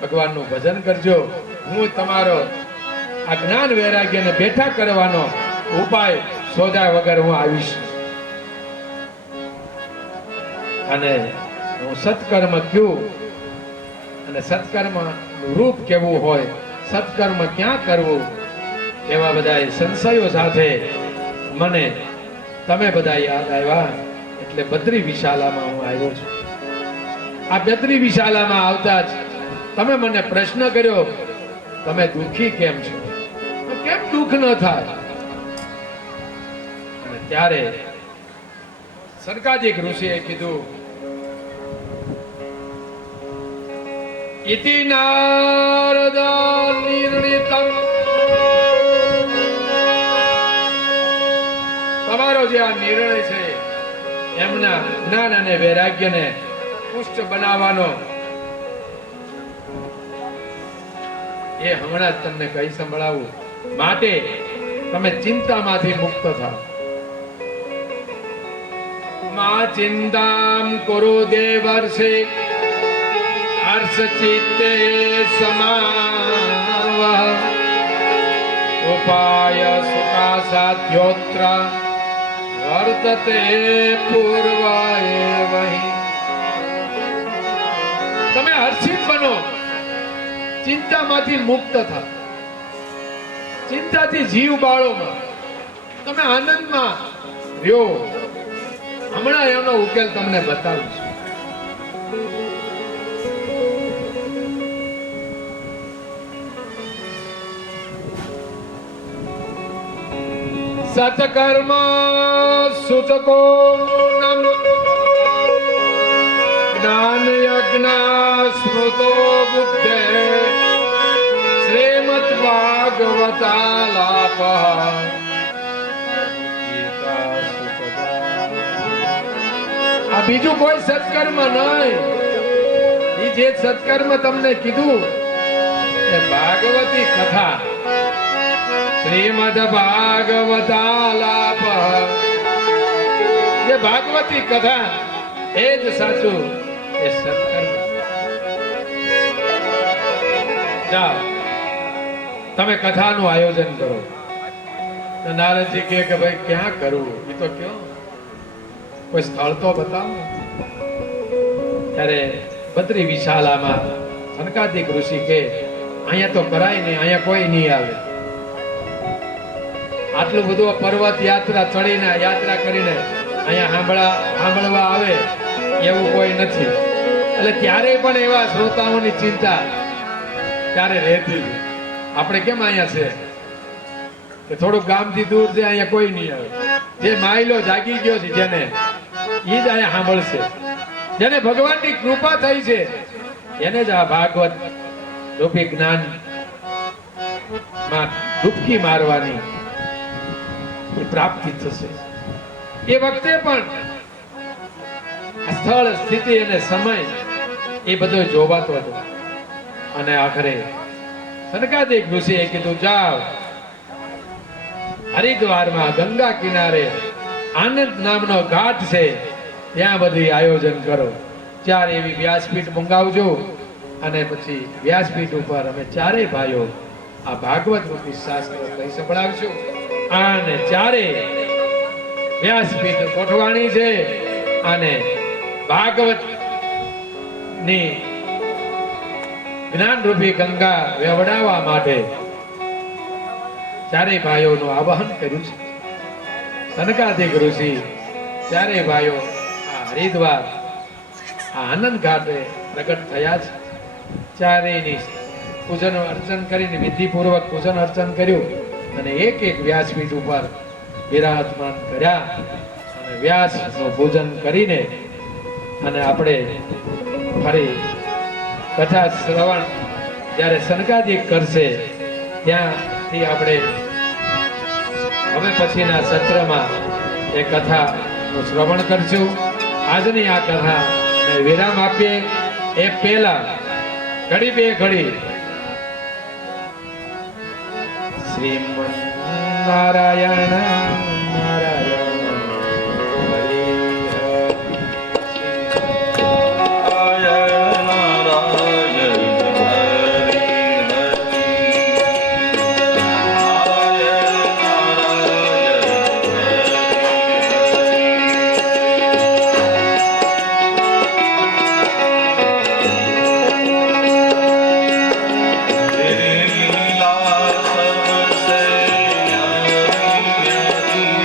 ભગવાનનું ભજન કરજો. હું તમારો આ જ્ઞાન વૈરાગ્યને બેઠા કરવાનો ઉપાય શોધ્યા વગર હું આવીશ. અને હું સત્કર્મ કયું અને સત્કર્મ રૂપ કેવું હોય, સત્કર્મ ક્યાં કરવું, એવા બધા સંશયો સાથે મને તમે બધા યાદ આવ્યા. એટલે બદ્રી વિશાલામાં હું આવ્યો છું. આ બદ્રી વિશાલામાં આવતા જ તમે મને પ્રશ્ન કર્યો તમે દુઃખી કેમ છો, કેમ દુઃખ ન થાય. અને ત્યારે સનકાદિક ઋષિએ કીધું ઇતિ નારદ નિર્ણિતં, તમારો જે આ નિર્ણય છે એમના જ્ઞાન અને વૈરાગ્યને પુષ્ટ બનાવવાનો, એ હમણાં જ તમને કહી સંભળાવું. માટે તમે ચિંતામાંથી મુક્ત થાઓ. મા ચિંતામ કુરુ દેવર્ષે હર્ષ ચિત્તે સમાવ ઉપાય સુખા સાધ્યોત્ર વર્તતે પૂર્વાય વહી. તમે હર્ષિત બનો, ચિંતામાંથી મુક્ત થાઓ, ચિંતાથી જીવ બાળોમાં તમે આનંદમાં રહ્યો. હમણાં એનો ઉકેલ તમને બતાવું છું. સત્કર્મ સૂચકો જ્ઞાન યજ્ઞ સ્મૃતો બુદ્ધે શ્રીમદ ભાગવતાલાપ. આ બીજું કોઈ સત્કર્મ નહીં. એ જે સત્કર્મ તમને કીધું એ ભાગવતી કથા, શ્રીમદ ભાગવતાલાપ, જે ભાગવતી કથા એ જ સાચું એ સત્કર્મ. જાઓ તમે કથાનું આયોજન કરો. તો નારદજી કહે કે ભાઈ ક્યાં કરવું, એ તો કયો, કોઈ સ્થળ તો બતાવો. ત્યારે બદ્રી વિશાલામાં સનકાદિક ઋષિ કે અહીંયા તો કરાય નહીં, અહીંયા કોઈ નહીં આવે. આટલું બધું પર્વત યાત્રા ચડીને યાત્રા કરીને અહીંયા સાંભળવા આવે એવું કોઈ નથી. એટલે ત્યારે પણ એવા શ્રોતાઓની ચિંતા ત્યારે રહેતી. આપણે કેમ અહીંયા છે કે થોડુંક ગામથી દૂર છે, અહીંયા કોઈ નહીં આવે. જે માયલો જાગી ગયો છે જેને, એ જ અહીંયા સાંભળશે. જેને ભગવાનની કૃપા થઈ છે એને જ આ ભાગવત રૂપી જ્ઞાન માં ડૂબકી મારવાની પ્રાપ્તિ થશે. એ વખતે પણ સ્થળ, સ્થિતિ અને સમય એ બધો જોવાતો હતો. અને આખરે સનકાદિક ઋષિએ કીધું જાઓ હરિદ્વારમાં ગંગા કિનારે આનંદ નામનો ઘાટ છે, ત્યાં બધી આયોજન કરો. ચાર એવી વ્યાસપીઠ મંગાવજો અને પછી વ્યાસપીઠ ઉપર અમે ચારેય ભાઈઓ આ ભાગવત રૂપી શાસ્ત્ર કઈ સંભળાવશું. અને ચારે વ્યાસપીઠ ગોઠવાણી છે અને ભાગવત ની જ્ઞાન રૂપી ગંગા વેવડાવવા માટે ચારેય ભાઈઓનું આવાહન કર્યું છે. સનકાદિક ઋષિ ચારેય ભાઈઓ આ હરિદ્વાર આ આનંદ ઘાટે પ્રગટ થયા છે. ચારેયની પૂજન અર્ચન કરીને વિધિપૂર્વક પૂજન અર્ચન કર્યું અને એક એક વ્યાસપીઠ ઉપર વિરાજમાન કર્યા. અને વ્યાસનું પૂજન કરીને અને આપણે ફરી કથા શ્રવણ જ્યારે સનકાદિક કરશે ત્યાંથી આપણે હવે પછીના સત્રમાં એ કથાનું શ્રવણ કરશું. આજની આ કથા વિરામ આપીએ એ પહેલા ઘડી બે ઘડી શ્રીમન નારાયણ નારાયણ હરિ લીલા સબસે ન્યારી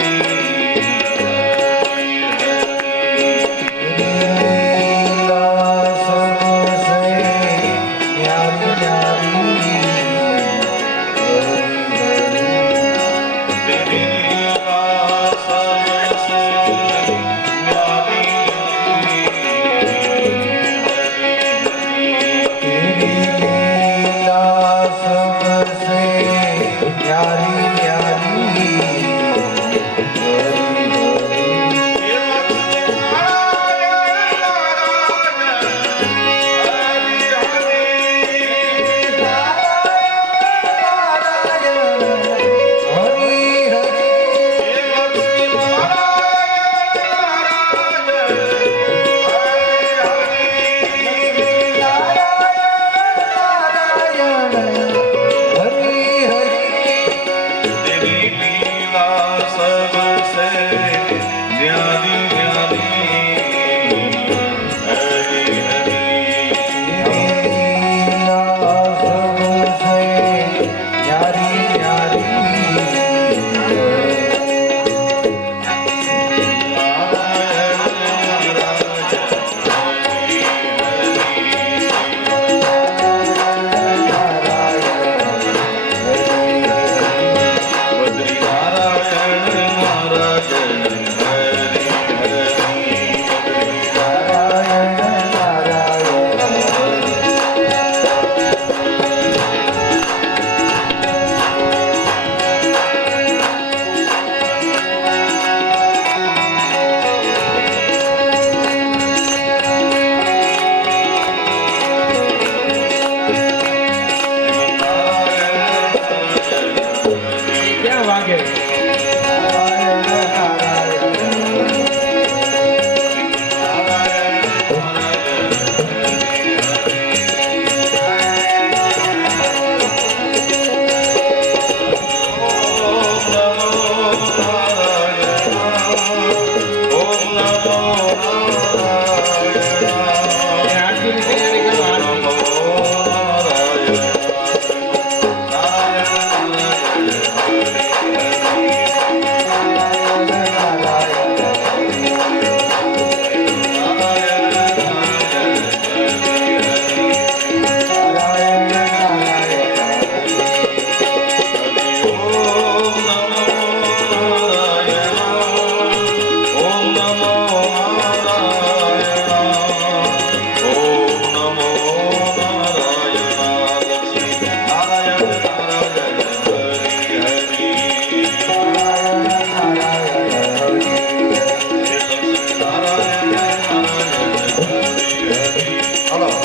હાલો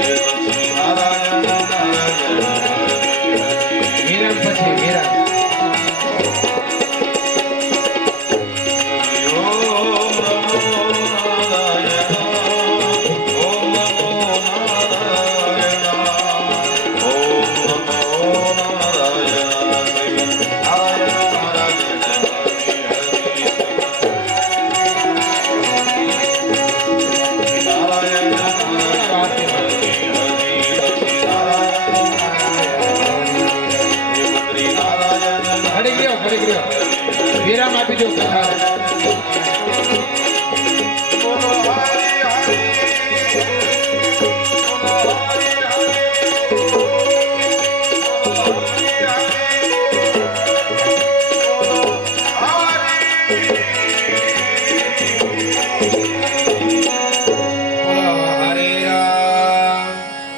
લક્ષ્મી નારાયણ નારાયણ વિરામ પછી વિરામ. ઓમ નમો નારાયણ ઓમ નમો નારાયણ ઓમ નમો નારાયણ નારાયણ નારાયણ ખડી ગયો વિરામ આપી દો કથા. બોલો હરિ હરિ બોલો હરિ હરિ બોલો હરિ બોલો હરે રામ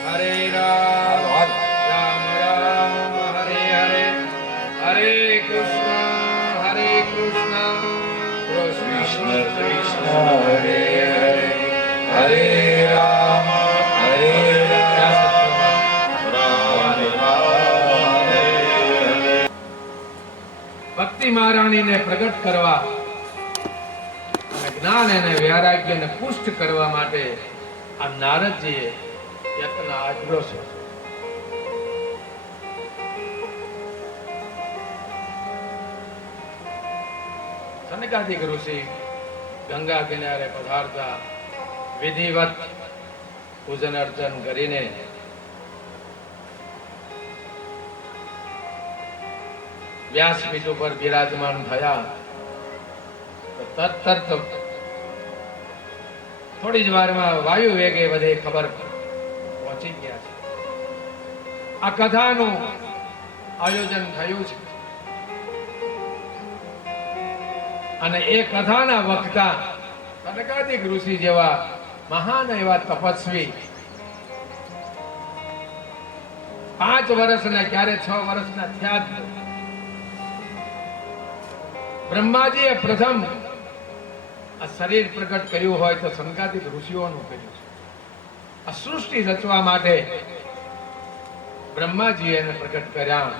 હરે રામ રામ રામ હરે હરે હરે કૃષ્ણ કૃષ્ણ કૃષ્ણ હરે હરે હરે રામ હરે રામ રામ રામ હરે હરે ભક્તિ મહારાણીને પ્રગટ કરવા અને જ્ઞાન અને વૈરાગ્યને પુષ્ટ કરવા માટે આ નારદજીએ યત્ન આચર્યો છે. સનકાદિક ઋષિ ગંગા કિનારે પધારતા વિધિવત પૂજન અર્ચન કરીને વ્યાસપીઠ ઉપર બિરાજમાન થયા તો તરત થોડી જ વારમાં વાયુ વેગે બધે ખબર પહોંચી ગયા છે. આ કથાનું આયોજન થયું છે અને એ કથાના વક્તા સનકાદિક ઋષિ જેવા મહાન એવા તપસ્વી 5 વર્ષના ક્યારે 6 વર્ષના થયા જ. બ્રહ્માજીએ પ્રથમ આ શરીર પ્રગટ કર્યું હોય તો સનકાદિક ઋષિઓનું કર્યું છે. આ સૃષ્ટિ રચવા માટે બ્રહ્માજીએ એને પ્રગટ કર્યા,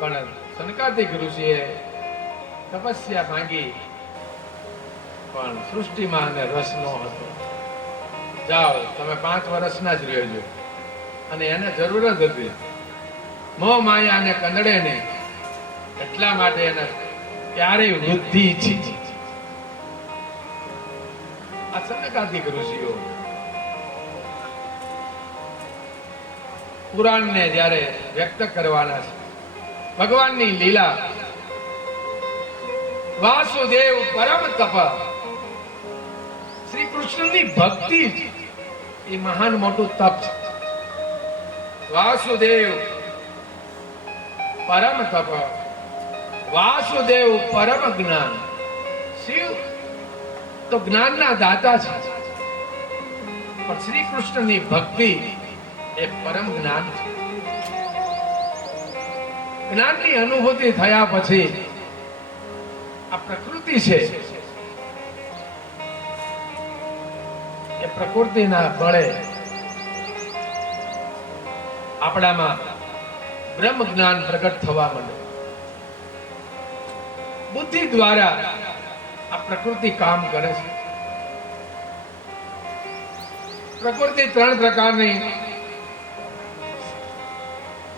પણ સનકાદિક ઋષિએ તપસ્યા માંગી પણ સૃષ્ટિમાં અને રસ ન હતો. જાઓ તમે 5 વર્ષના જ રહેજો. અને એને જરૂર જ હતી મોહ માયા અને કંદડે ને, એટલા માટે એને ક્યારેય વૃદ્ધિ ઈચ્છી. આ સનકાદિક ઋષિઓ પુરાણને જ્યારે વ્યક્ત કરવાના છે, ભગવાનની લીલા, વાસુદેવ પરમ તપ, શ્રી કૃષ્ણની ભક્તિ એ મહાન મોટું તપ છે. વાસુદેવ પરમ તપ, વાસુદેવ પરમ જ્ઞાન. શિવ તો જ્ઞાનના દાતા છે, પણ શ્રી કૃષ્ણની ભક્તિ એ પરમ જ્ઞાન છે. જ્ઞાનની અનુભૂતિ થયા પછી આ પ્રકૃતિ છે એ પ્રકૃતિના બળે આપણામાં બ્રહ્મ જ્ઞાન પ્રગટ થવા માંડે. બુદ્ધિ દ્વારા આ પ્રકૃતિ કામ કરે છે. પ્રકૃતિ 3 પ્રકારની: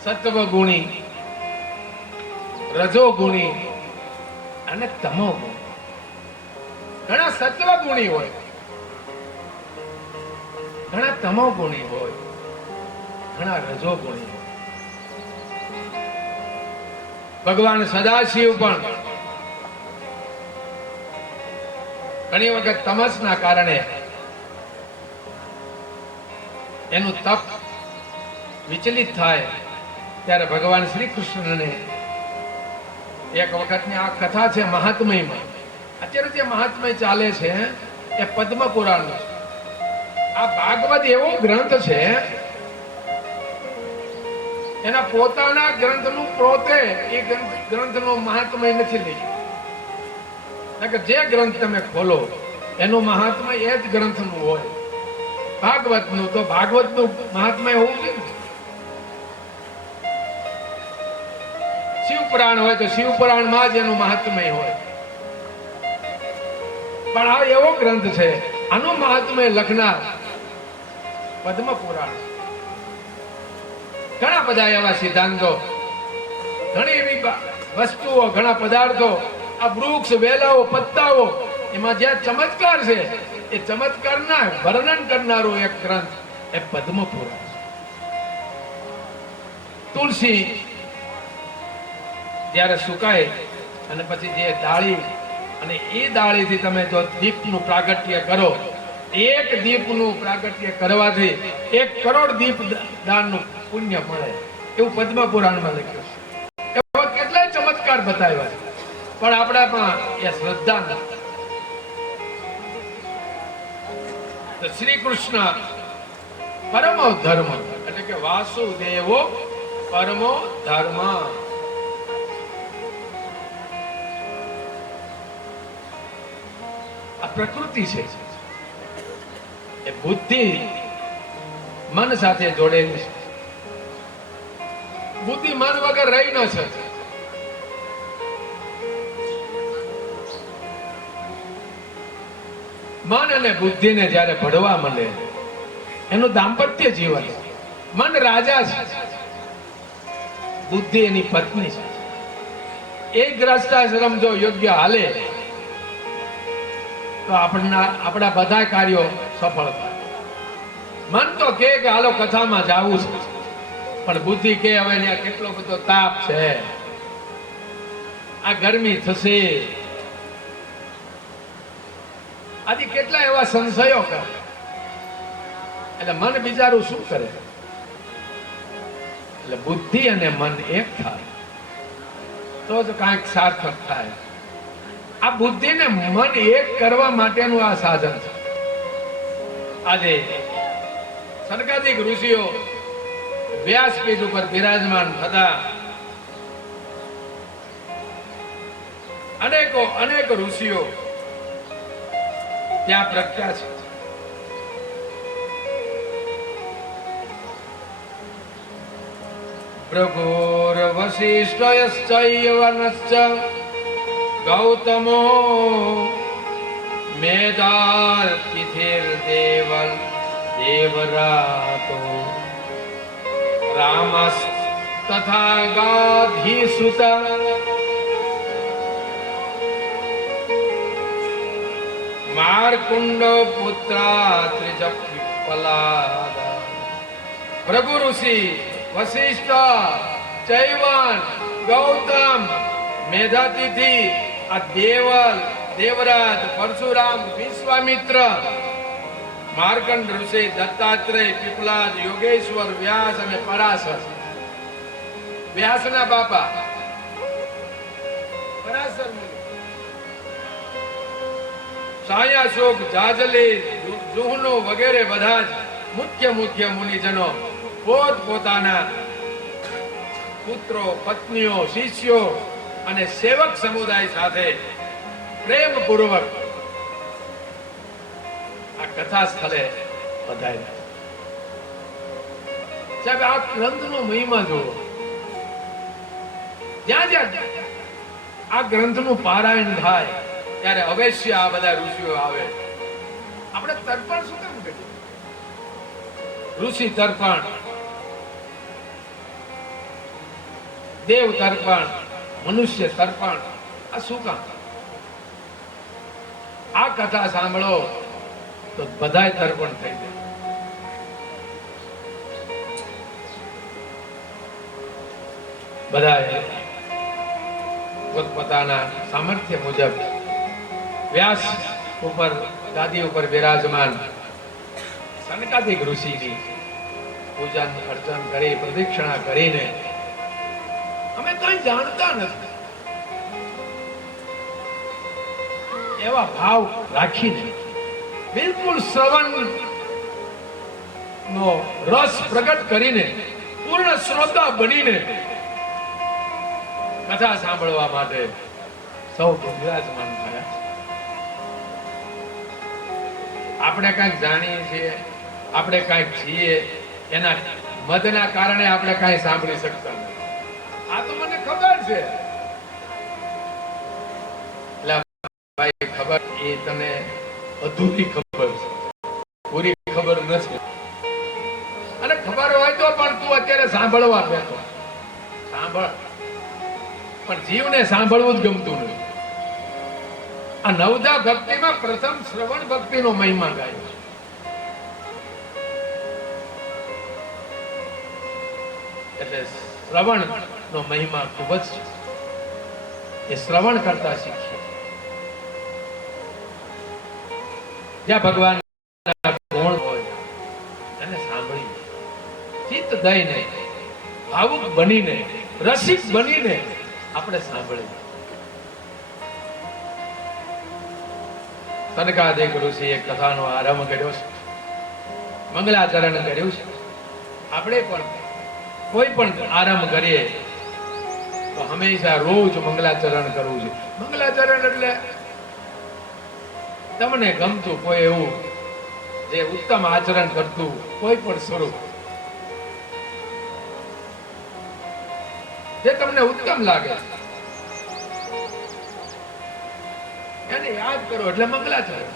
સત્વ ગુણી, રજો ગુણી અને તમો ગુણી. ઘણા સત્વ ગુણી હોય, ઘણા તમો ગુણી હોય, ઘણા રજો ગુણી હોય. ભગવાન સદાશિવ પણ ઘણી વખત તમસના કારણે એનું તપ વિચલિત થાય ત્યારે ભગવાન શ્રી કૃષ્ણને એક વખતની આ કથા છે મહાત્મયમાં. અત્યારે જે મહાત્મય ચાલે છે એ પદ્મ પુરાણનો છે. આ ભાગવત એવો ગ્રંથ છે, એના પોતાના ગ્રંથનું પોતે એ ગ્રંથનો મહાત્મય નથી લખ્યું. કે જે ગ્રંથ તમે ખોલો એનું મહાત્મા એ જ ગ્રંથનું હોય. ભાગવતનું તો ભાગવતનું મહાત્મા હોવું જોઈએ ને. શિવ પુરાણ હોય તો શિવ પુરાણમાં જ એનું મહાત્મય હોય. પણ આ એવો ગ્રંથ છે, આનું મહાત્મય લખનાર પદ્મ પુરાણ. ઘણા બધા એવા સિદ્ધાંતો, ઘણી એવી વસ્તુઓ, ઘણા પદાર્થો, આ વૃક્ષ, વેલાઓ, પત્તાઓ, એમાં જે ચમત્કાર છે એ ચમત્કારના વર્ણન કરનારો એક ગ્રંથ એ પદ્મ પુરાણ. તુલસી જ્યારે સુકાય અને પછી જે ડાળી, અને એ ડાળીથી તમે જો દીપનું પ્રાગટ્ય કરો, એક દીપનું પ્રાગટ્ય કરવાથી 1 કરોડ દીપ દાનનું પુણ્ય મળે, એવું પદ્મ પુરાણમાં લખ્યું છે. એવા કેટલાય ચમત્કાર બતાવ્યા છે, પણ આપણામાં એ શ્રદ્ધા નથી. તો શ્રી કૃષ્ણ પરમો ધર્મ, એટલે કે વાસુદેવો પરમો ધર્મ. આ પ્રકૃતિ છે, એ બુદ્ધિ મન સાથે જોડેલી છે. બુદ્ધિ મન વગર રહી ન શકે. મન અને બુદ્ધિને જ્યારે ભળવા મળે, એનું દાંપત્ય જીવન. મન રાજા છે, બુદ્ધિ એની પત્ની છે. એક ગ્રસ્તાશ્રમ જો યોગ્ય હાલે તો આપણા બધા કાર્યો સફળ થાય. મન તો કે હાલો કથામાં જાવું છે, પણ બુદ્ધિ કે હવે ત્યાં કેટલો બધો તાપ છે, આ ગરમી થશે, આદિ કેટલા એવા સંશયો કરે. એટલે મન બિચારું શું કરે? એટલે બુદ્ધિ અને મન એક થાય તો જ કાંઈક સાર્થક થાય. આ બુદ્ધિને મન એક કરવા માટેનું આ સાધન છે. આજે સનકાદિક ઋષિઓ વ્યાસપીઠ ઉપર બિરાજમાન થતા અનેક ઋષિઓ ત્યાં પ્રખ્યાત છે. ભૃગુર વસિષ્ઠયશ્ચૈવ નશ્ચ ગૌતમો મેધાતિથિર્દેવલ દેવરાતો રામસ તથા ગાધીસુત માર્કુંડ પુત્રા ત્રિજ પીપલાદ. ભૃગુ ઋષિ, વસિષ્ઠ, ચૈવન, ગૌતમ, મેધાતિથિ, આ દેવલ, દેવરાજ, પરશુરામ, વિશ્વામિત્ર, માર્કંડ ઋષિ, દત્તાત્રેય, પીપલાદ, યોગેશ્વર, વ્યાસ અને પરાશર. વ્યાસના બાપા પરાશર મુનિ, સાયાશોક, જાજલી, જુહનો વગેરે બધા જ મુખ્ય મુનિજનો પોતપોતાના પુત્રો, પત્નીઓ, શિષ્યો અને સેવક સમુદાય સાથે પ્રેમપૂર્વક આ કથા સ્થળે પધાર્યા. સાહેબ, આ ગ્રંથનો મહિમા જુઓ. જ્યાં આ ગ્રંથનું પારાયણ થાય ત્યારે અવશ્ય આ બધા ઋષિઓ આવે. આપણે તર્પણ શું કામ કરીએ? ઋષિ તર્પણ, દેવ તર્પણ, મનુષ્ય તર્પણ, આ શું કામ? આ કથા સાંભળો તો બધાય તર્પણ થઈ જાય. બધાએ પોતપોતાના સામર્થ્ય મુજબ વ્યાસ ઉપર, ગાદી ઉપર બિરાજમાન સનકાદિક ઋષિની પૂજન અર્ચન કરી, પ્રદક્ષિણા કરીને, અમે કઈ જાણતા નથી એવા ભાવ રાખીને, બિલકુલ શ્રવણ નો રસ પ્રગટ કરીને, પૂર્ણ શ્રોતા બનીને કથા સાંભળવા માટે સૌ બિરાજમાન થયા. આપણે કાંઈક જાણીએ છીએ, આપણે કાંઈક છીએ, એના મદના કારણે આપણે કાંઈ સાંભળી શકતા નથી. આ તો મને ખબર છે. એટલે ભાઈ ખબર એ તને અધૂરી ખબર છે, પૂરી ખબર નથી. અને ખબર હોય તો પણ તું અત્યારે સાંભળવા બેઠો. સાંભળ, પણ જીવને સાંભળવું જ ગમતું નથી. આ નવધા ભક્તિમાં પ્રથમ શ્રવણ ભક્તિનો મહિમા ગાયો છે. એટલે શ્રવણ નો મહિમા ખૂબ જ છે. એ શ્રવણ કરતા શીખીએ. જ્યાં ભગવાન ગુણ હોય એને સાંભળી ચિત્ત દઈને ભાવુક બનીને રસિક બનીને આપણે સાંભળીએ. સનકાદિક ઋષિએ કથાનો આરંભ કર્યો છે, મંગલાચરણ કર્યું છે. આપણે પણ કોઈ પણ આરંભ કરીએ તો હંમેશા રોજ મંગલાચરણ કરવું છે. મંગલાચરણ એટલે તમને ગમતું કોઈ એવું જે ઉત્તમ આચરણ કરતું કોઈ પણ સ્વરૂપ જે તમને ઉત્તમ લાગે એને યાદ કરો એટલે મંગલાચરણ.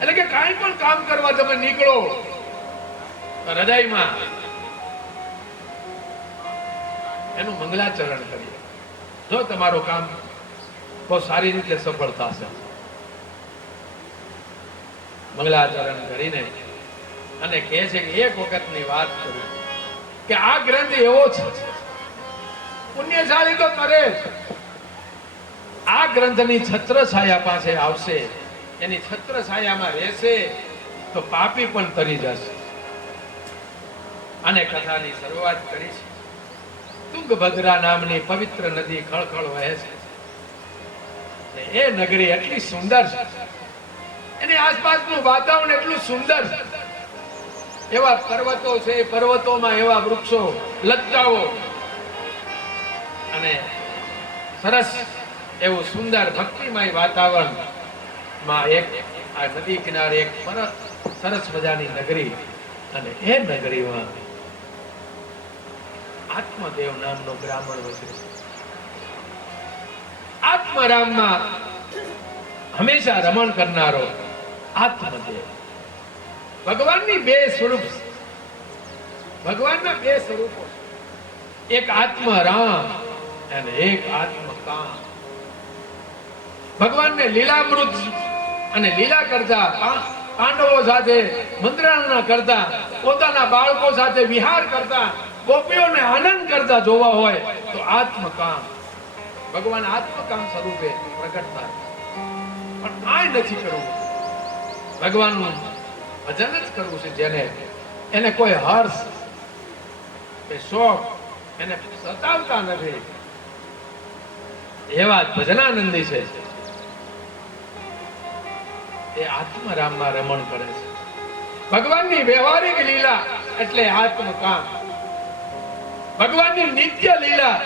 એટલે કે કાંઈ પણ કામ કરવા તમે નીકળો હૃદયમાં એનું મંગલાચરણ કરીએ. જો તમારું કામ બહુ સારી રીતે સફળ થશે. મંગલાચરણ કરીને અને કહે છે કે એક વખતની વાત કરું કે આ ગ્રંથ એવો છે, પુણ્યશાળી તો કરે જ. આ ગ્રંથની છત્ર છાયા પાસે આવશે, એની છત્ર છાયામાં રહેશે તો પાપી પણ તરી જશે. અને કથાની શરૂઆત કરી છે. તુંગભદ્રા નામની પવિત્ર નદી ખળખળ વહે છે. એ નગરી એટલી સુંદર છે, એની આસપાસનું વાતાવરણ એટલું સુંદર છે. એવા પર્વતો છે, પર્વતોમાં એવા વૃક્ષો, લતાઓ અને સરસ એવું સુંદર ભક્તિમય વાતાવરણ માં એક આ નદી કિનારે એક સરસ મજાની નગરી. અને એ નગરીમાં આત્મદેવ નામનો બ્રાહ્મણ વસે. આત્મરામમાં હંમેશા રમણ કરનારો આત્મદેવ. ભગવાનની બે સ્વરૂપ, ભગવાનના બે સ્વરૂપો, એક આત્મરામ અને એક આત્મકામ. ભગવાનને લીલામૃત અને લીલા કરતા, પાંડવો સાથે મંત્રણા કરતા, પોતાના બાળકો સાથે વિહાર કરતા, ગોપીઓને આનંદ કરતા જોવા હોય તો આત્મકામ. ભગવાન આત્મકામ સ્વરૂપે પ્રગટ થાય. પણ કાંઈ નથી કરવું, ભગવાનનું ભજન જ કરવું છે. જેને એને કોઈ હર્ષ કે શોખ એને સતાવતા નથી, એવા જ ભજનાનંદી છે. એ આત્મરામમાં રમણ કરે છે. ભગવાનની વ્યવહારિક લીલા એટલે આત્મકામ, ભગવાનની નિત્ય લીલા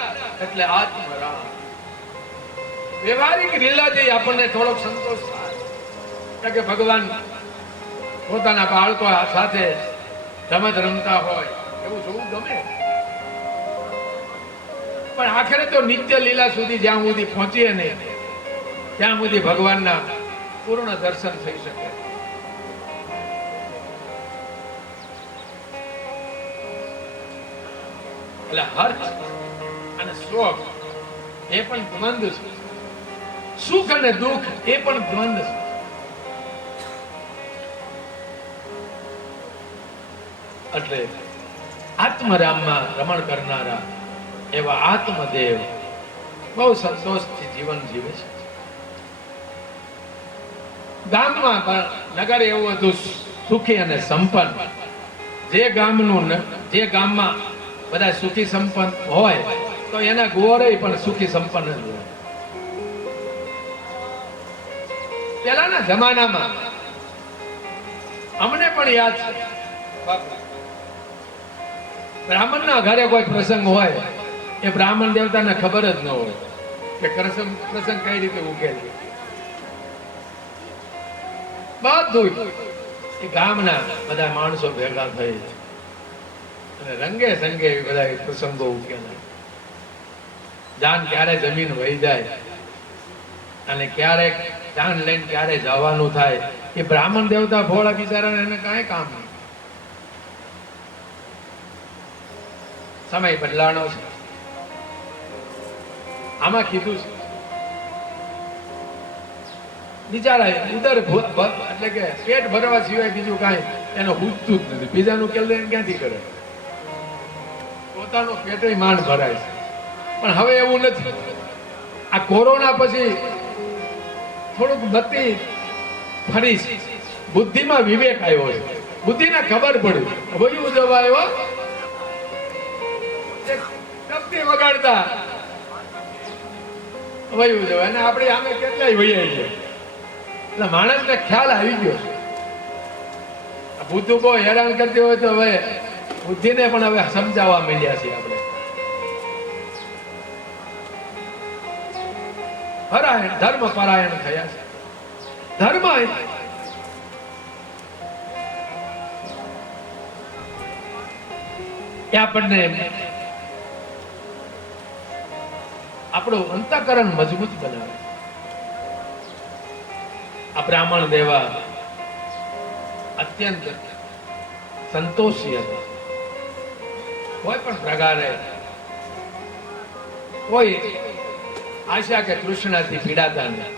એટલે આત્મરામ. વ્યવહારિક લીલાથી આપણને થોડોક સંતોષ થાય કે ભગવાન પોતાના બાળકો સાથે રમત રમતા હોય એવું જોવું ગમે. પણ આખરે તો નિત્ય લીલા સુધી જ્યાં સુધી પહોંચીએ નહીં ત્યાં સુધી ભગવાનના પૂર્ણ દર્શન થઈ શકે. એટલે હર્ષ અને શોક એ પણ દ્વંદ છે, સુખ અને દુઃખ એ પણ દ્વંદ છે. એટલે આત્મરામમાં રમણ કરનારા એવા આત્મદેવ બહુ સંતોષથી જીવન જીવે છે. ગામમાં નગર એવું હતું સુખી અને સંપન્ન. જે ગામમાં બધા સુખી સંપન્ન હોય તો એના ગોરે પણ સુખી સંપન્ન જ હોય. પહેલાના જમાનામાં અમને પણ યાદ છે, બ્રાહ્મણના ઘરે કોઈ પ્રસંગ હોય એ બ્રાહ્મણ દેવતાને ખબર જ ન હોય કે પ્રસંગ કઈ રીતે ઉકેલે. બધું એ ગામના બધા માણસો ભેગા થઈ અને રંગે સંગે બધા પ્રસંગો ઉકેલા. જાન ક્યારે જમીન વહી જાય અને ક્યારેક જાન લઈને ક્યારે જવાનું થાય એ બ્રાહ્મણ દેવતા ભોળા બિચારાને એને કાંઈ કામ નહીં. સમય બદલાનો છે. આમાં કીધું છે બિચારા ઉદર એટલે કે પેટ ભરવા સિવાય બીજું કાંઈ એનો પૂછતું જ નથી. બીજાનું કલ્યાણ ક્યાંથી કરે? પોતાનું પેટે માંડ ભરાય છે. પણ હવે એવું નથી. આ કોરોના પછી થોડુંક બત્તી ફરી બુદ્ધિમાં વિવેક આવ્યો છે. બુદ્ધિને ખબર પડી વયું જવા આવ્યો ડબકી વગાડતા વયું જવાય અને આપણે આમે કેટલાય વૈયા છે. એટલે માણસને ખ્યાલ આવી ગયો છે. બુદ્ધુ બહુ હેરાન કરતી હોય તો હવે બુદ્ધિને પણ હવે સમજાવવા માંડ્યા છીએ આપણે. પરાયણ ધર્મ પરાયણ થયા છે. ધર્મ એ આપણને આપણું અંતઃકરણ મજબૂત બનાવે. આ બ્રાહ્મણ દેવા અત્યંત સંતોષી હતા. કોઈ પણ પ્રકારે કોઈ આશા કે તૃષ્ણાથી પીડાતા નહીં,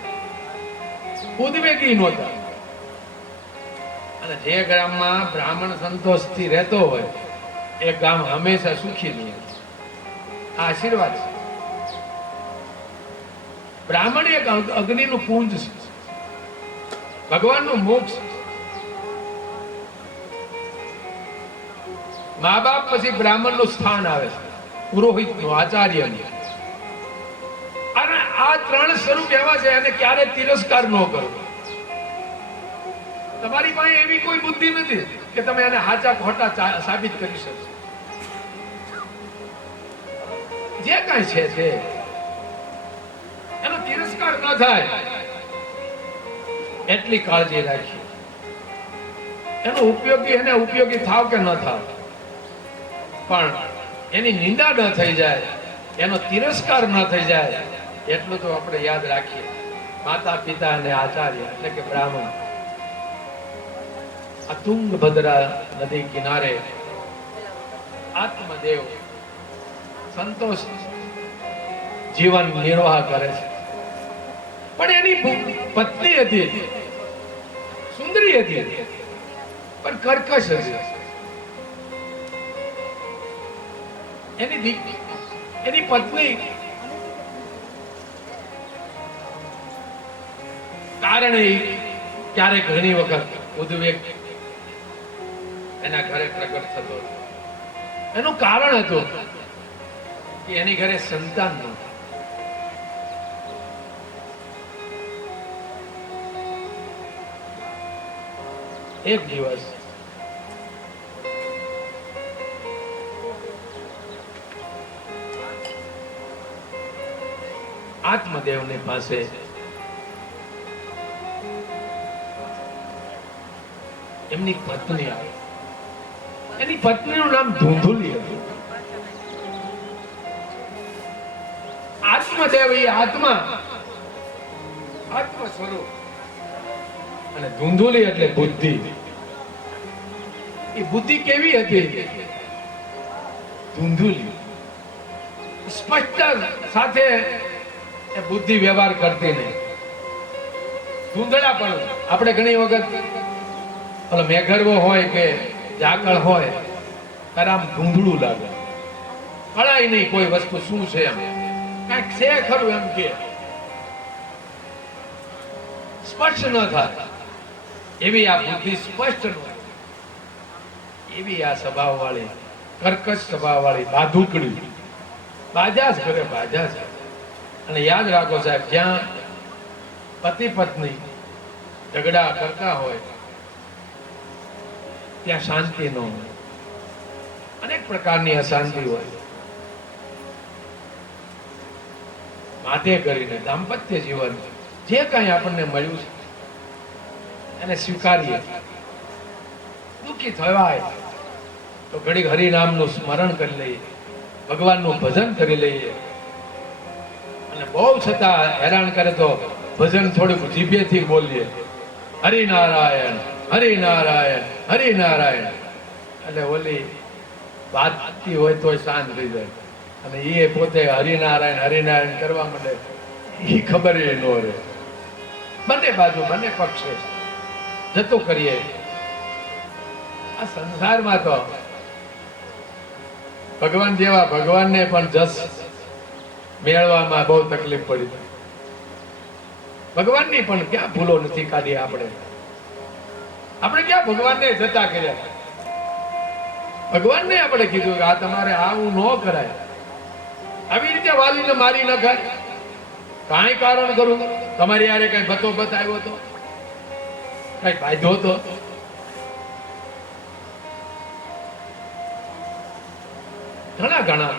ઉદ્વેગી નહોતા. અને જે ગામમાં બ્રાહ્મણ સંતોષથી રહેતો હોય એ ગામ હંમેશા સુખી રહે. આ આશીર્વાદ છે. બ્રાહ્મણ એક અગ્નિનું પુંજ છે, ભગવાનનું મોક્ષ. મા બાપ પછી બ્રાહ્મણનું સ્થાન આવે છે, પુરોહિતનું, આચાર્યનું. અને આ ત્રણ સ્વરૂપ એવા છે એને ક્યારે તિરસ્કાર ન કરો. તમારી પાસે એવી કોઈ બુદ્ધિ નથી કે તમે એને સાચા ખોટા સાબિત કરી શકો. જે કઈ છે તે એનો તિરસ્કાર ન થાય એટલી કાળજી રાખી. એનો ઉપયોગી એને ઉપયોગી થાવ કે ન થાવ, પણ એની નિંદા ન થઈ જાય, એનો તિરસ્કાર ન થઈ જાય એટલું તો આપણે યાદ રાખીએ. માતા પિતા અને આચાર્ય એટલે કે બ્રાહ્મણ આ તુંગભદ્રા નદી કિનારે આત્મદેવ સંતોષ જીવન નિર્વાહ કરે છે. પણ એની પત્ની હતી, સુંદરી હતી, પણ કર્કશ હતી. એની પત્ની કારણે ક્યારેક ઘણી વખત ઉદ્વેગ એના ઘરે પ્રગટ થતો. એનું કારણ હતું કે એની ઘરે સંતાન નહોતું. એક દિવસ આત્મદેવની પાસે એમની પત્ની આવી. એની પત્નીનું નામ ધૂંધુલી હતું. આત્મદેવ એ આત્મા, આત્મ સ્વરૂપ, અને ધૂંધુલી એટલે બુદ્ધિ. એ બુદ્ધિ કેવી હતી? ધૂંધુલી. સ્પષ્ટ સાથે એ બુદ્ધિ વ્યવહાર કરતી નહીં. ધૂંધળા પણ આપણે ઘણી વખત ઓલો મેઘરવો હોય કે ઝાકળ હોય ત્યારે આમ ધૂંધળું લાગે, કળાય નહીં કોઈ વસ્તુ શું છે એમ, કાંઈક છે ખરું એમ કે સ્પષ્ટ ન થાય. એવી આ બુદ્ધિ સ્પષ્ટ ન થાય. એવી આ સ્વભાવ વાળી, કર્કશ સ્વભાવ વાળી બાધુકડી બાજા જ કરે, બાજા જ. અને યાદ રાખો સાહેબ, જ્યાં પતિ પત્ની ઝઘડા કરતા હોય ત્યાં શાંતિ ન હોય, અનેક પ્રકારની અશાંતિ હોય. માટે કરીને દાંપત્ય જીવન જે કઈ આપણને મળ્યું છે એને સ્વીકારીએ. દુઃખી થવાય તો ઘડીક હરિનામનું સ્મરણ કરી લઈએ, ભગવાનનું ભજન કરી લઈએ. અને બહુ છતાં હેરાન કરે તો ભજન થોડુંક જીભેથી બોલીએ, હરિનારાયણ હરિનારાયણ હરિનારાયણ. એટલે ઓલી વાતતી હોય તો શાંત થઈ જાય. અને એ પોતે હરિનારાયણ હરિનારાયણ કરવા માંડે, એ ખબર ન રહે. બંને બાજુ બંને પક્ષે જતું કરીએ. આ સંસારમાં તો ભગવાન જેવા ભગવાનને પણ જસ મેળવામાં બહુ તકલીફ પડી. ભગવાનની પણ ક્યાં ભૂલો નથી કાઢી આપણે ક્યાં ભગવાનને જતા કર્યા. ભગવાનને આપણે કીધું કે આ તમારે આવું ન કરાય, આવી રીતે વાલીને મારી નખાય. કાંઈ કારણ કરું, તમારી યારે કઈ બતોબત આવ્યો તો, કઈ ફાયદો તો. ઘણા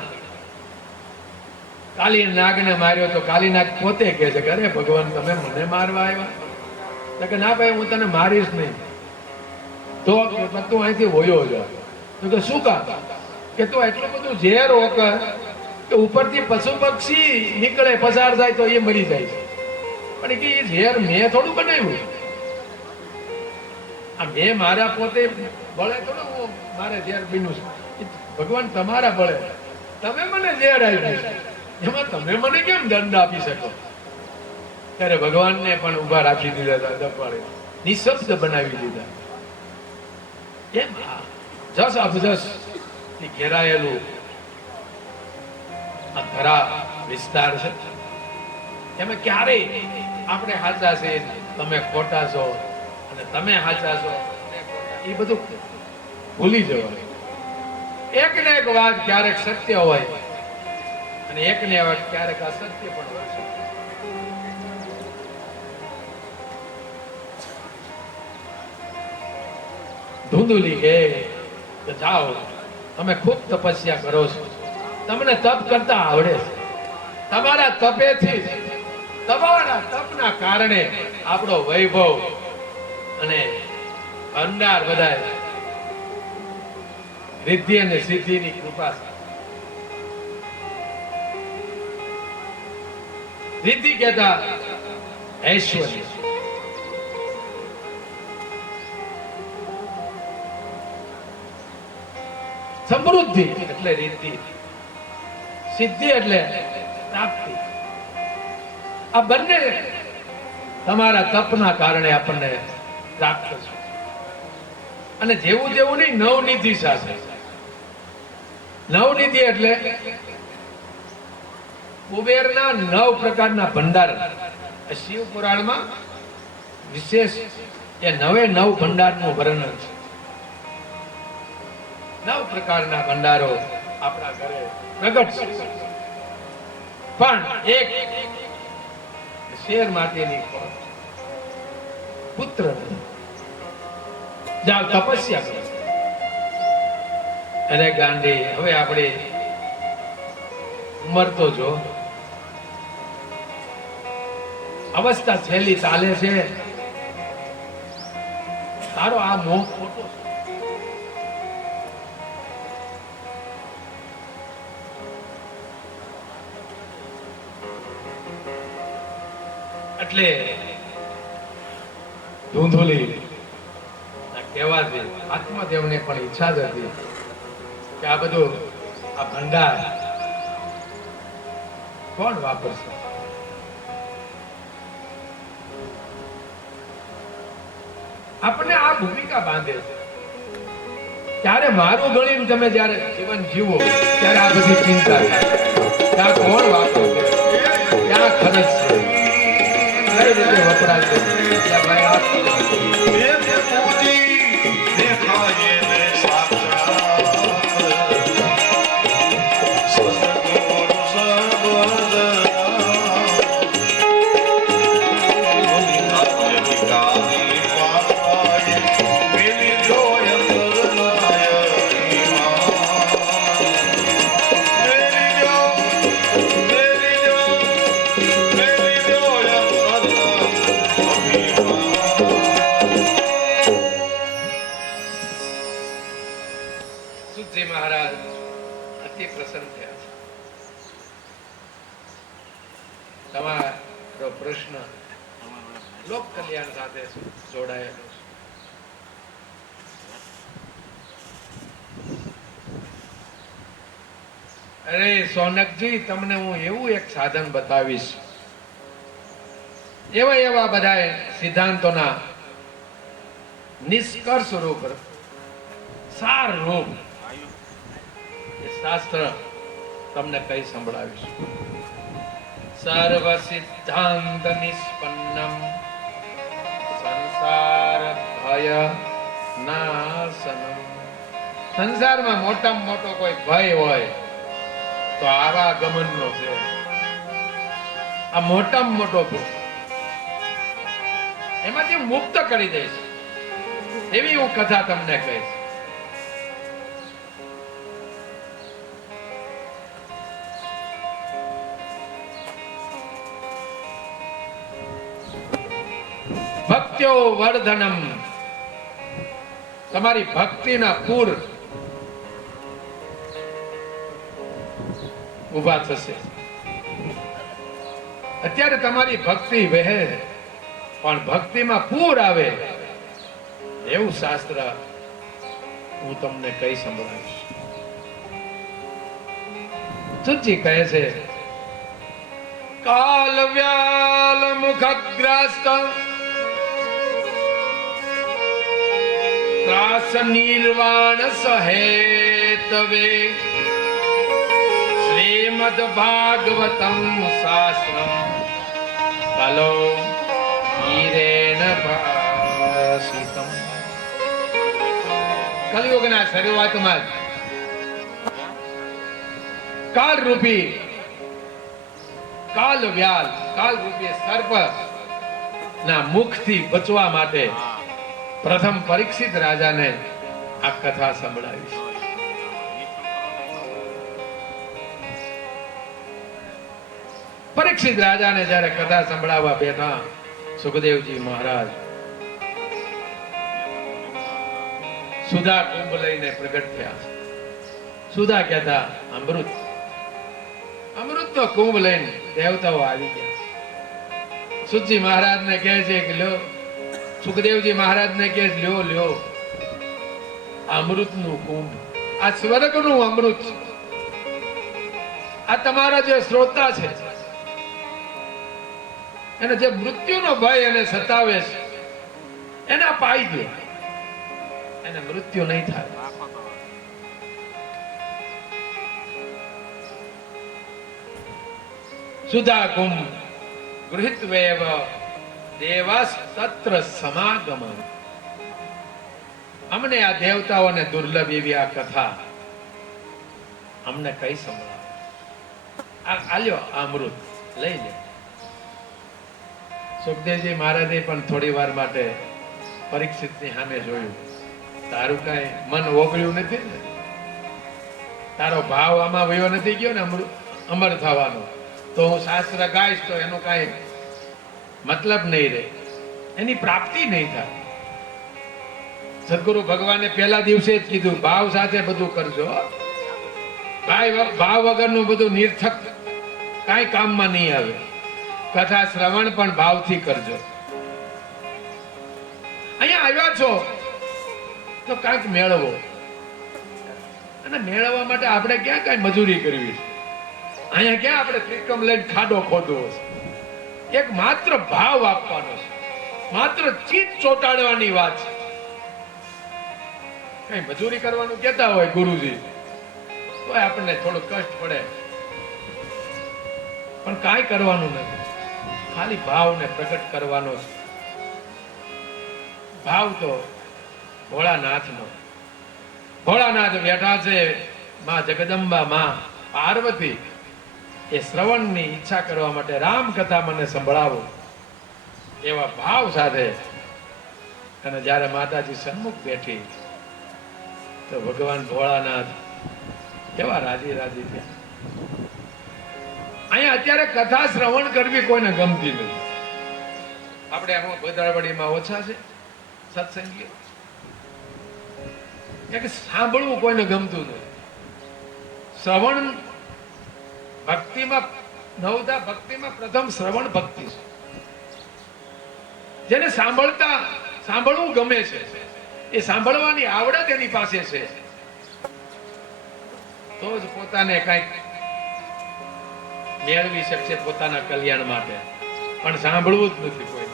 કાલી નાગને માર્યો તો કાલી નાગ પોતે કહે છે કે અરે ભગવાન તમે મને મારવા આવ્યા? કે ના ભાઈ હું તને મારીશ નહીં. તો તું અહીંથી વયો જા. તો કે શું કામ? કે તું એટલું બધું ઝેર હોકર કે ઉપરથી પશુ પક્ષી નીકળે પસાર થાય તો એ મરી જાય છે. પણ કે એ ઝેર મેં થોડું બનાવ્યું. આ મેં મારા પોતે બળે થોડું હું મારે ઝેર બીનું છે. ભગવાન તમારા બળે તમે મને ઝેર આપ્યું, એમાં તમે મને કેમ દંડ આપી શકો? ત્યારે ભગવાનને પણ ઉભા રાખી દીધા હતા, દપાડે નિશબ્દ બનાવી દીધા. કેમ? જસ અબજસ થી ઘેરાયેલું આ ધરા વિસ્તાર છે. એમાં ક્યારેય આપણે સાચા છે, તમે ખોટા છો, અને તમે સાચા છો, એ બધું ભૂલી જવાય. એક ને એક વાત ક્યારેક સત્ય હોય અને એક ને એક વાત ક્યારેક અસત્ય પણ હોય છે. ધૂંધુલી કે જાઓ તમે ખૂબ તપસ્યા કરો છો, તમને તપ કરતા આવડે છે. તમારા તપેથી તમારા તપના કારણે આપણો વૈભવ અને ભંડાર બધા રિદ્ધિ અને સિદ્ધિની કૃપા છે. રિદ્ધિ કહેતા ઐશ્વર્ય, સમૃદ્ધિ એટલે રિદ્ધિ, સિદ્ધિ એટલે પ્રાપ્તિ. આ બંને તમારા તપના કારણે આપણને પ્રાપ્ત છે. અને જેવું જેવું નહીં, નવનિધિ સાથે. નવનિધિ એટલે કુબેરના 9 પ્રકારના ભંડાર. શિવ પુરાણમાં વિશેષ એ 9 ભંડારનું વર્ણન છે. 9 પ્રકારના ભંડારો આપણા ઘરે પ્રગટ છે. પણ એક શેર માટેની પુત્ર જાવ તપસ્યા કરો. અને ગાંડી હવે આપણે ઉંમર તો જો, અવસ્થા છેલ્લી ચાલે છે. તારો આ મોહ ખોટો છે. એટલે ધૂંધુલી કહેવાથી આત્મદેવને પણ ઈચ્છા જ હતી કે આ બધું આ ભંડાર કોણ વાપરશે? આપણે આ ભૂમિકા બાંધે છે. ત્યારે મારું ગણીને તમે જયારે જીવન જીવો ત્યારે આ બધી ચિંતા થાય. ત્યાં કોણ વાપરશે, ક્યાં ખર્ચ છે, કઈ રીતે વપરાશે? ભાઈ આ પ્રસન્ન થયા છે. તમારો પ્રશ્ન લોક કલ્યાણ સાથે જોડાયેલો છે. અરે સોનકજી, તમને હું એવું એક સાધન બતાવીશ, એવા બધા સિદ્ધાંતોના નિષ્કર્ષ રૂપ, સાર રૂપ એ શાસ્ત્ર તમને કઈ સંભળાવીશ. સર્વ સિદ્ધાંત નિષ્પન્નમ સંસાર ભય નાશનમ. સંસારમાં મોટામાં મોટો કોઈ ભય હોય તો આવાગમનનો છે. આ મોટામાં મોટો ભય એમાંથી મુક્ત કરી દઈશ એવી હું કથા તમને કહીશ. ભક્ત્યો વર્ધનમ. તમારી ભક્તિના પૂર ઉભા થશે. અત્યારે તમારી ભક્તિ વહે પણ ભક્તિમાં પૂર આવે એવું શાસ્ત્ર હું તમને કઈ સંભળાવીશ. સુજી કહે છે, કાલ વ્યાલ મુખગ્રસ્ત ત્રાસ નિર્વાણ સહેતવે શ્રીમદ ભાગવતમ શાસ્ત્રમ કલો હીરેણ ભાષિતમ. કલિયુગના શરૂઆતમાં જ કાલરૂપી સર્પ ના મુખથી બચવા માટે પ્રથમ પરીક્ષિત રાજાને આ કથા સંભળાવી છે. પરીક્ષિત રાજાને જ્યારે કથા સંભળાવવા બેઠા સુખદેવજી મહારાજ સુધા કુંભ લઈને પ્રગટ થયા. સુધા કહેતા અમૃતનો કુંભ લઈને દેવતાઓ આવી ગયા. સુજી મહારાજને કહે છે કે લ્યો, સુખદેવજી મહારાજને કહે લ્યો અમૃતનું કુંભ, આ સ્વર્ગનું અમૃત, આ તમારા જે શ્રોતા છે એને જે મૃત્યુનો ભય એને સતાવે છે એને પાઈ દો, એને મૃત્યુ નહીં થાય. સુધા કુંભ ગૃહિત્વેવ દેવાસ તત્ર સમાગમ. અમને આ દેવતાઓને દુર્લભ એવી આ કથા અમને કઈ સંભળાવે. આલ્યો અમૃત લઈ લે. સુખદેવજી મહારાજે પણ થોડી વાર માટે પરીક્ષિતની સામે જોયું. તારું કઈ મન ઓગળ્યું નથી ને? તારો ભાવ આમાં વયો નથી ગયો ને અમર થવાનો? તો હું શાસ્ત્ર ગાઈશ તો એનું કઈ મતલબ નહીં રહે, એની પ્રાપ્તિ નહીં થાય. સદગુરુ ભગવાને પહેલા દિવસે જ કીધું, ભાવ સાથે બધું કરજો. ભાવ વગરનું બધું નિર્થક કાંઈ કામમાં નહીં આવે. કથા શ્રવણ પણ ભાવથી કરજો. અહીંયા આવ્યા છો તો કાંઈક મેળવો, અને મેળવવા માટે આપણે ક્યાં કઈ મજૂરી કરવી? અહીંયા ક્યાં આપણે ત્રિકમ લઈને ખાડો ખોદવો છે? એક માત્ર ભાવ આપવાનો છે, માત્ર ચિત્ત ચોટાડવાની વાત છે. કઈ મજૂરી કરવાનું કહેતા હોય ગુરુજી તો આપણને થોડું કષ્ટ પડે, પણ કાંઈ કરવાનું નથી. ખાલી ભાવને પ્રગટ કરવાનો છે. ભાવ તો ભોળાનાથનો. ભોળાનાથ બેઠા છે, માં જગદંબા, માં પાર્વતી એ શ્રવણની ઈચ્છા કરવા માટે રામ કથા મને સંભળાવો એવા ભાવ સાથે. અને જ્યારે માતાજી સન્મુખ બેઠી તો ભગવાન ભોળાનાથ કેવા રાજી રાજી થયા. અહીંયા અત્યારે કથા શ્રવણ કરવી કોઈને ગમતી નથી. આપણે આમાં ગોદાવરીમાં ઓછા છે સત્સંગીઓ, કે સાંભળવું કોઈને ગમતું નથી. શ્રવણ ભક્તિમાં, નવધા ભક્તિમાં પ્રથમ શ્રવણ ભક્તિ છે. જેને સાંભળવું ગમે છે, એ સાંભળવાની આવડત એની પાસે છે, તો જ પોતાને કંઈક મેળવી શકશે પોતાના કલ્યાણ માટે. પણ સાંભળવું જ નથી કોઈ.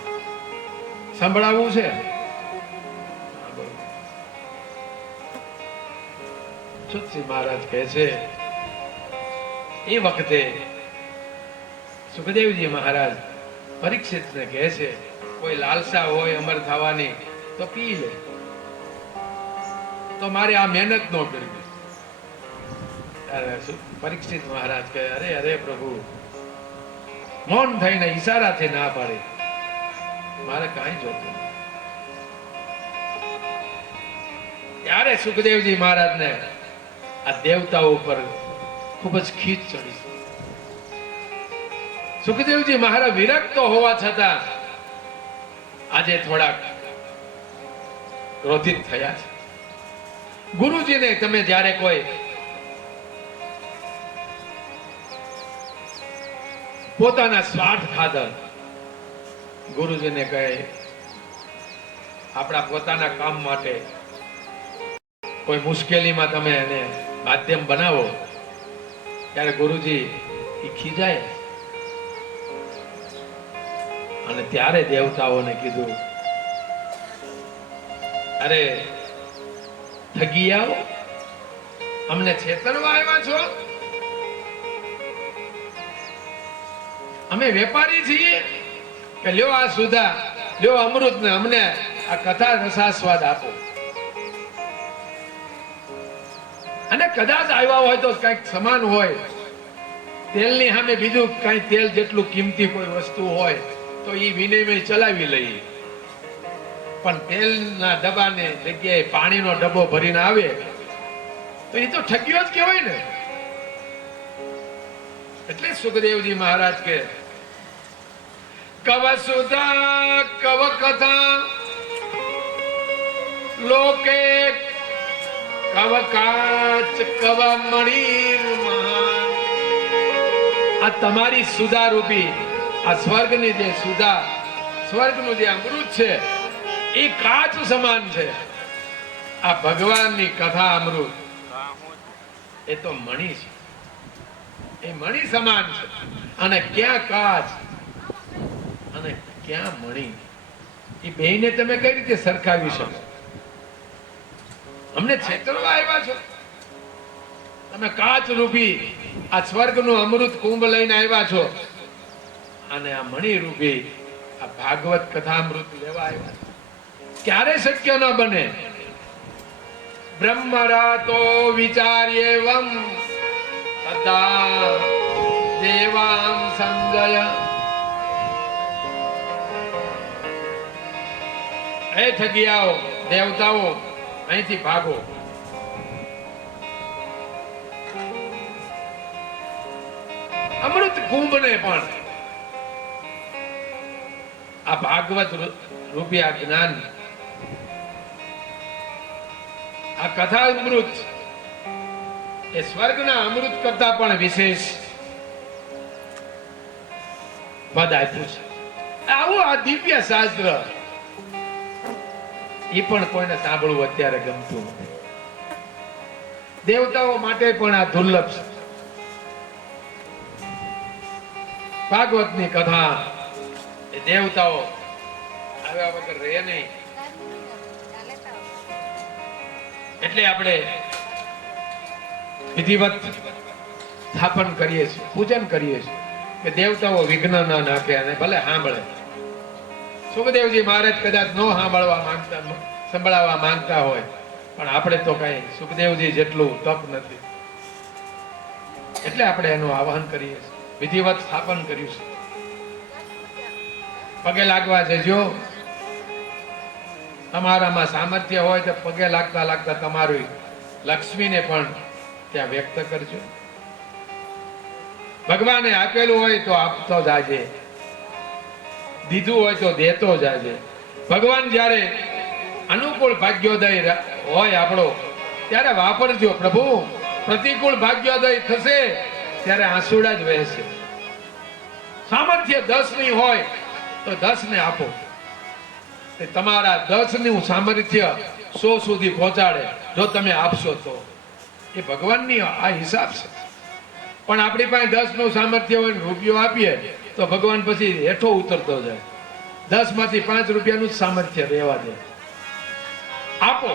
સંભળાવવું છે. સુતજી મહારાજ કહે છે, એ વખતે સુખદેવજી મહારાજ પરીક્ષિતને કહે છે, કોઈ લાલસા હોય અમર થવાની તો પી લે, તો મારે આ મહેનત ન કરવી. પરીક્ષિત મહારાજ કહે, અરે અરે પ્રભુ, મૌન થઈને ઈશારાથી ના પાડે, મારે કાંઈ જોતું. ત્યારે સુખદેવજી મહારાજને આ દેવતાઓ ઉપર ખૂબ જ ખીચ ચડી. સુખદેવજી મહારાજ વિરક્ત હોવા છતાં આજે થોડાક ક્રોધિત થયા છે. ગુરુજીને તમે જ્યારે કોઈ પોતાના સ્વાર્થ ખાતર ગુરુજીને કહે, આપણા પોતાના કામ માટે કોઈ મુશ્કેલીમાં તમે એને માધ્યમ બનાવો, ત્યારે ગુરુજી ખીજાય. અને ત્યારે દેવતાઓને કીધું, અરે ઠગી આવો, અમને છેતરવા આવ્યા છો? અમે વેપારી છીએ કે લ્યો આ સુધા, લ્યો અમૃત ને અમને આ કથા રસાસ્વાદ આપો. અને કદાચ આવ્યા હોય તો કઈક સમાન હોય, તેલની સામે બીજું કઈ તેલ જેટલું કિંમતી કોઈ વસ્તુ હોય તો એ વિનિમય ચલાવી લઈએ. પણ તેલના ડબ્બાને જગ્યાએ પાણીનો ડબ્બો ભરીને આવે તો એ તો ઠગ્યો જ કહેવાય ને. એટલે સુખદેવજી મહારાજ કે, કવ સુધા કવ કથા લોકે કવ કાચ કવ મણી મહાન. આ તમારી સુધા રૂપી આ સ્વર્ગની જે સુધા, સ્વર્ગનું જે અમૃત છે એ કાચ સમાન છે. આ ભગવાનની કથા અમૃત એ તો મણી છે, એ મણી સમાન છે. અને ક્યાં કાચ અને ક્યાં મણી, એ બેયને તમે કઈ રીતે સરખાવી શકો? અમને છેતરવા આવ્યા છો? તમે કાચ રૂપી આ સ્વર્ગનું અમૃત કુંભ લઈને આવ્યા છો, અને આ મણી રૂપી આ ભાગવત કથામૃત લેવા આવ્યા છો. ક્યારે શક્ય ન બને? બ્રહ્મરાતો વિચાર્યેવમ તથા દેવાં સંજય. હે ઠગિયાઓ, દેવતાઓ, અહીંથી ભાગો. અમૃત કુંભને પણ આ ભાગવત રૂપિયા જ્ઞાન, આ કથા અમૃત એ સ્વર્ગના અમૃત કરતા પણ વિશેષ પદ આપ્યું છે. આવું આ દિવ્ય શાસ્ત્ર એ પણ કોઈને સાંભળવું અત્યારે ગમતું નથી. દેવતાઓ માટે પણ આ દુર્લભ છે. ભાગવતની કથા એ દેવતાઓ આવ્યા વગર રહે નહીં. એટલે આપણે વિધિવત સ્થાપન કરીએ છીએ, પૂજન કરીએ છીએ કે દેવતાઓ વિઘ્ન ન નાખે અને ભલે સાંભળે. સુખદેવજી મહારાજ કદાચ ન સંભળાવવા માંગતા હોય, પણ આપણે તો કઈ સુખદેવજી જેટલું તપ નથી. એટલે આપણે એનું આવાહન કરીએ છીએ, વિધિવત સ્થાપન કર્યું છે. પગે લાગવા જજો. તમારામાં સામર્થ્ય હોય તો પગે લાગતા લાગતા તમારી લક્ષ્મીને પણ ત્યાં વ્યક્ત કરજો. ભગવાને આપેલું હોય તો આપતો જાજે, દીધું હોય તો દેતો જાજે. ભગવાન જ્યારે અનુકૂળ ભાગ્યોદય હોય આપણો, ત્યારે વાપરજો. પ્રભુ પ્રતિકૂળ ભાગ્યોદય થશે ત્યારે આંસુડા જ વહેશે. સામર્થ્ય 10 ની હોય તો 10 ને આપો. તે તમારા 10 નું સામર્થ્ય 100 સુધી પહોંચાડે જો તમે આપશો તો. એ ભગવાનની આ હિસાબ છે. પણ આપણી પાસે 10 નું સામર્થ્ય હોય ને રૂપિયો આપીએ તો ભગવાન પછી હેઠો ઉતરતો જાય. 10 માંથી 5 રૂપિયાનું જ સામર્થ્ય રહેવા દે. આપો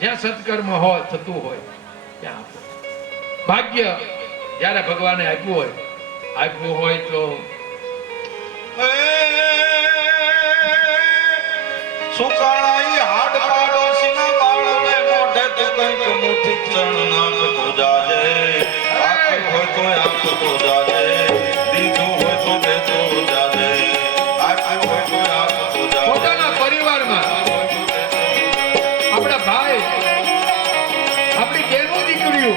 જ્યાં સત્કર્મ હોય થતું હોય ત્યાં આપો. ભાગ્ય જ્યારે ભગવાને આપ્યું હોય તો સુકાળાઈ હાડ પાડોશીના બાળને મોઢે તો કંઈક મુઠ્ઠી ચણ નાખતો જાજે. આપ્યું હોય તો આપતો જાજે, દીધું હોય તો દેતો જાજે. આપ્યું હોય તો આપતો જાજે. પોતાના પરિવારમાં આપણા ભાઈ, આપણી બહેનો દીકરીઓ,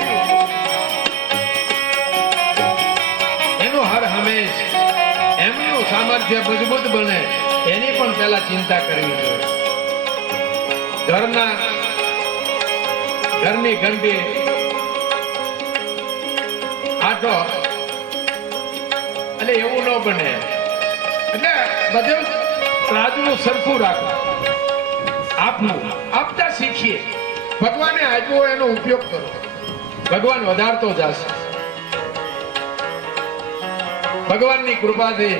એનું હર હંમેશ એમનું સામર્થ્ય મજબૂત બને એની પણ પહેલા ચિંતા કરવી જોઈએ. ઘરની ઘંટી આટો એટલે એવું ન બને. એટલે બધે રાજનું સરખું રાખો. આપતા શીખીએ. ભગવાને આપ્યો એનો ઉપયોગ કરો. ભગવાન વધારતો જશે. ભગવાનની કૃપાથી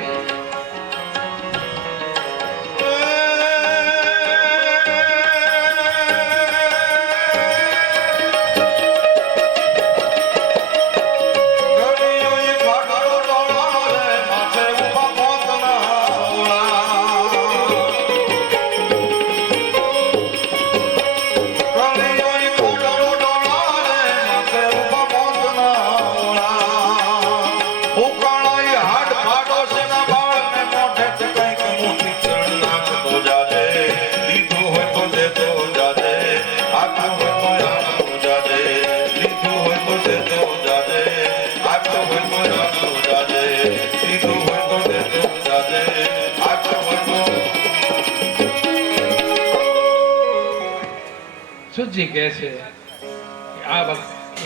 સુજી કહે છે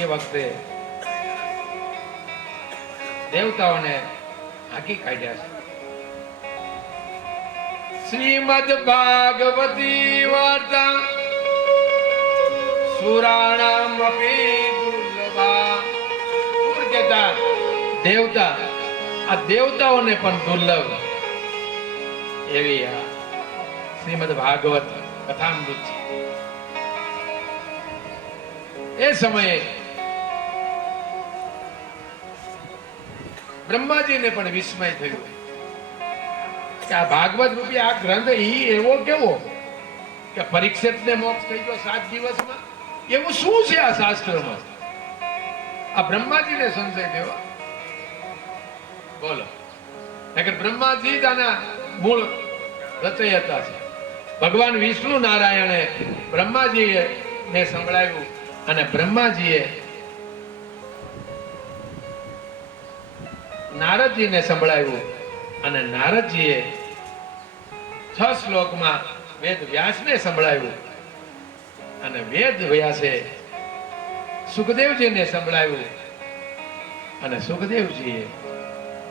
એ વખતે દેવતાઓને હાકી કાઢ્યા છે. શ્રીમદ ભાગવતી વાર્તા સુરાણામ અપી દુર્લભા. સુર કહેતા દેવતા, આ દેવતાઓને પણ દુર્લભ એવી આ શ્રીમદ ભાગવત કથામૃત છે. એ સમયે બ્રહ્માજીને પણ વિસ્મય થયું કે આ ભાગવત રૂપી આ ગ્રંથ એવો કેવો કે પરીક્ષિતને મોક્ષ થઈ ગયો 7 દિવસમાં. એવું શું છે આ શાસ્ત્રમાં? આ બ્રહ્માજીને સંશય થયો. બોલો, નકર બ્રહ્માજી જ આના મૂળ રચયિતા છે. ભગવાન વિષ્ણુ નારાયણે બ્રહ્માજીએ ને સંભળાવ્યું અને બ્રહ્માજીએ નારદજીને સંભળાવ્યું અને નારદજીએ 6 શ્લોકમાં વેદ વ્યાસને સંભળાવ્યું અને વેદ વ્યાસે સુખદેવજીને સંભળાવ્યું અને સુખદેવજીએ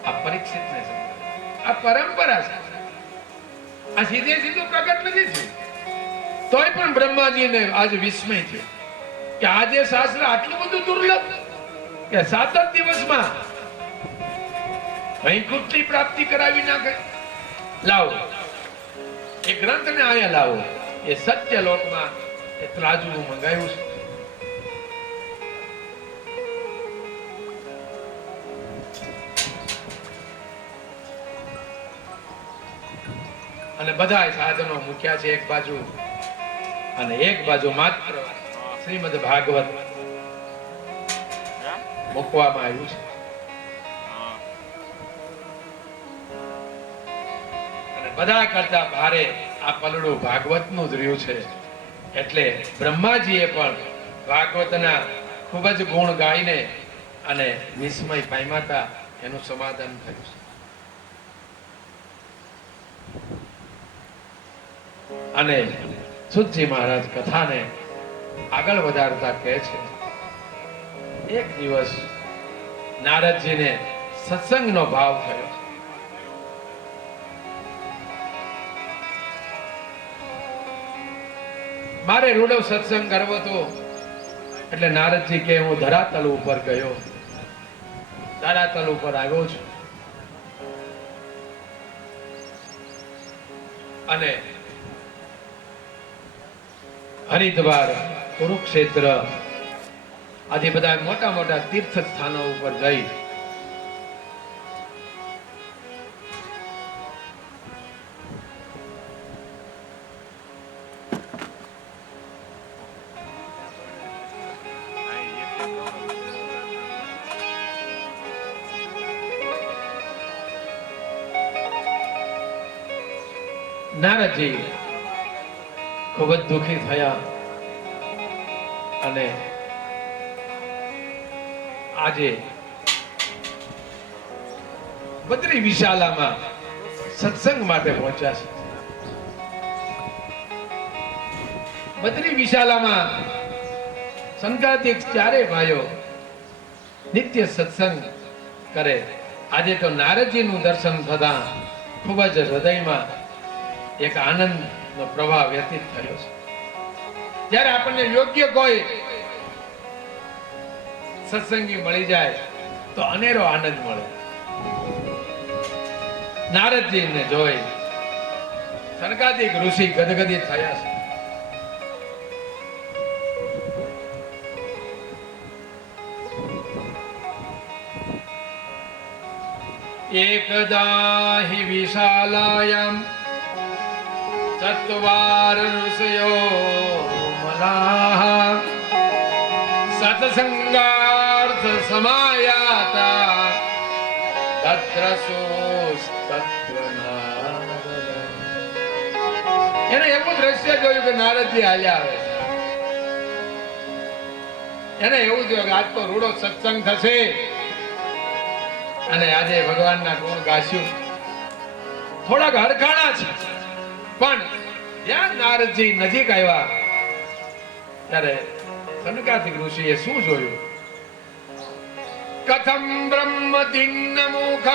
આ પરીક્ષિતને સંભળાવ્યું. આ પરંપરા છે. આ સીધે સીધું પ્રગટ નથી થયું. તોય પણ બ્રહ્માજીને આજ વિસ્મય થયો કે આજે શાસ્ત્ર આટલું બધું દુર્લભ કે 7 જ દિવસમાં વૈકુંઠની પ્રાપ્તિ કરાવી નાખે. લાવો એ ગ્રંથને અહીંયા લાવો. એ સત્ય લોકમાં એ ત્રાજવું મંગાવ્યું છે. અને બધા સાધનો મૂક્યા છે એક બાજુ અને એક બાજુ માત્ર શ્રીમદ ભાગવત મૂકવામાં આવ્યું છે. અને બધા કરતા ભારે આ પલડું ભાગવતનું જ રહ્યું છે. એટલે બ્રહ્માજીએ પણ ભાગવતના ખૂબ જ ગુણ ગાઈને અને વિસ્મય પામ્યા હતા. એનું સમાધાન થયું છે. અને સુતજી મહારાજ કથાને આગળ વધારતા કહે છે એક દિવસ નારદજીને સત્સંગનો ભાવ થયો. મારે રૂડો સત્સંગ કરવો હતો એટલે નારદજી કે હું ધરાતલ ઉપર ગયો, ધરાતલ ઉપર આવ્યો છું અને હરિદ્વાર, કુરુક્ષેત્ર આદિ બધા મોટા મોટા તીર્થ સ્થાનો ઉપર જઈ નારદજી ખૂબ જ દુઃખી થયા અને આજે બદ્રી વિશાલામાં સત્સંગ માટે પહોંચ્યા છે. બદ્રી વિશાલામાં સંગાતિક ચારે ભાઈઓ નિત્ય સત્સંગ કરે. આજે તો નારદજીનું દર્શન થતા ખૂબ જ હૃદયમાં એક આનંદનો પ્રવાહ વ્યતીત થયો છે. જ્યારે આપણને યોગ્ય કોઈ સત્સંગી મળી જાય તો અનેરો આનંદ મળે. નારદજીને જોઈ સનકાદિક ઋષિ ગદગદિત થયા છે. એકદા હિ વિશાલાયામ ચત્વાર ઋષયો મલાહ સત્સંગાર્થ સમાયાતા તત્ર સુસ્તત્ર નારદ. એને એવું દ્રશ્ય જોયું કે નારદજી હાલ્યા આવે. એને એવું જોયું કે આજ તો રૂડો સત્સંગ થશે અને આજે ભગવાનના ગુણ ગાશું. થોડાક હરખાણા છે પણ જ્યાં નારદજી નજીક આવ્યા ત્યારે સનકાદિક ઋષિએ શું જોયું? કથમ બ્રહ્મ દિન્ન મુખ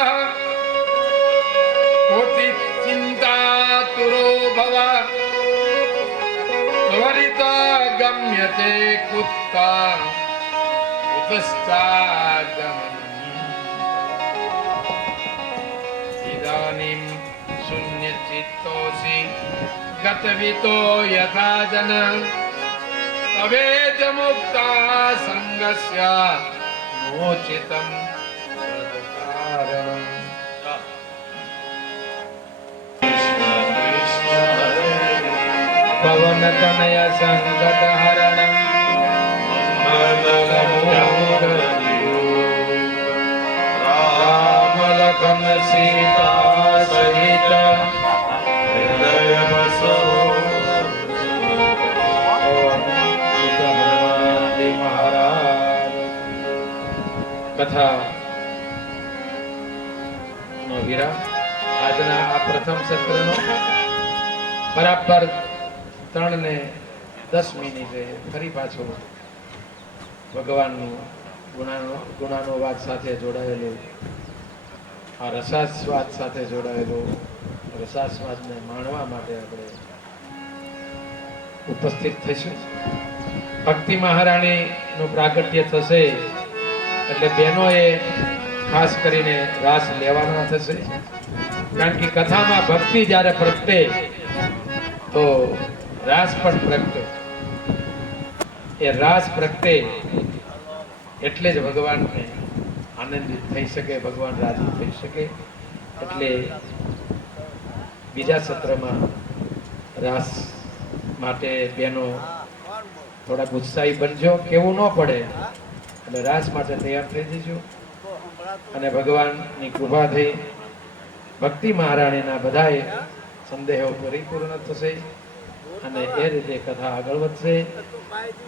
કોટિ ચિંતાતુરો ભવ ત્વરિત ગમ્યતે કુત્તા કુતશ્ચાગમનમ ઇદાનીમ શૂન્ય ચિત્તોસી ગતવિતો યથા જન તવેજ મુક્તા સંગસ્ય મોચિતમ સદકારણમ. પવન તનય સંગત હરણમ રામ લખન સીતા સહિત હૃદય વસો. કથા નો વિરામ. આજના આ પ્રથમ સત્રનો બરાબર 3:10 ફરી પાછો ભગવાનનું ગુણાનુવાદ સાથે જોડાયેલું, આ રસાસ્વાદ સાથે જોડાયેલું રસાસ્વાદને માણવા માટે આપણે ઉપસ્થિત થઈશું. ભક્તિ મહારાણીનું પ્રાગટ્ય થશે એટલે બહેનોએ ખાસ કરીને રાસ લેવાના થશે. કારણ કે કથામાં ભક્તિ જ્યારે પ્રગટે તો રાસ પણ પ્રગટે. એ રાસ પ્રગટે એટલે જ ભગવાનને આનંદિત થઈ શકે, ભગવાન રાજી થઈ શકે. એટલે બીજા સત્રમાં રાસ માટે બહેનો થોડાક ઉત્સાહી બનજો, કેવું ન પડે. અને રાસ માટે તૈયાર થઈ જજો અને ભગવાનની કૃપા થઈ ભક્તિ મહારાણીના બધાએ સંદેહો પરિપૂર્ણ થશે અને એ રીતે કથા આગળ વધશે.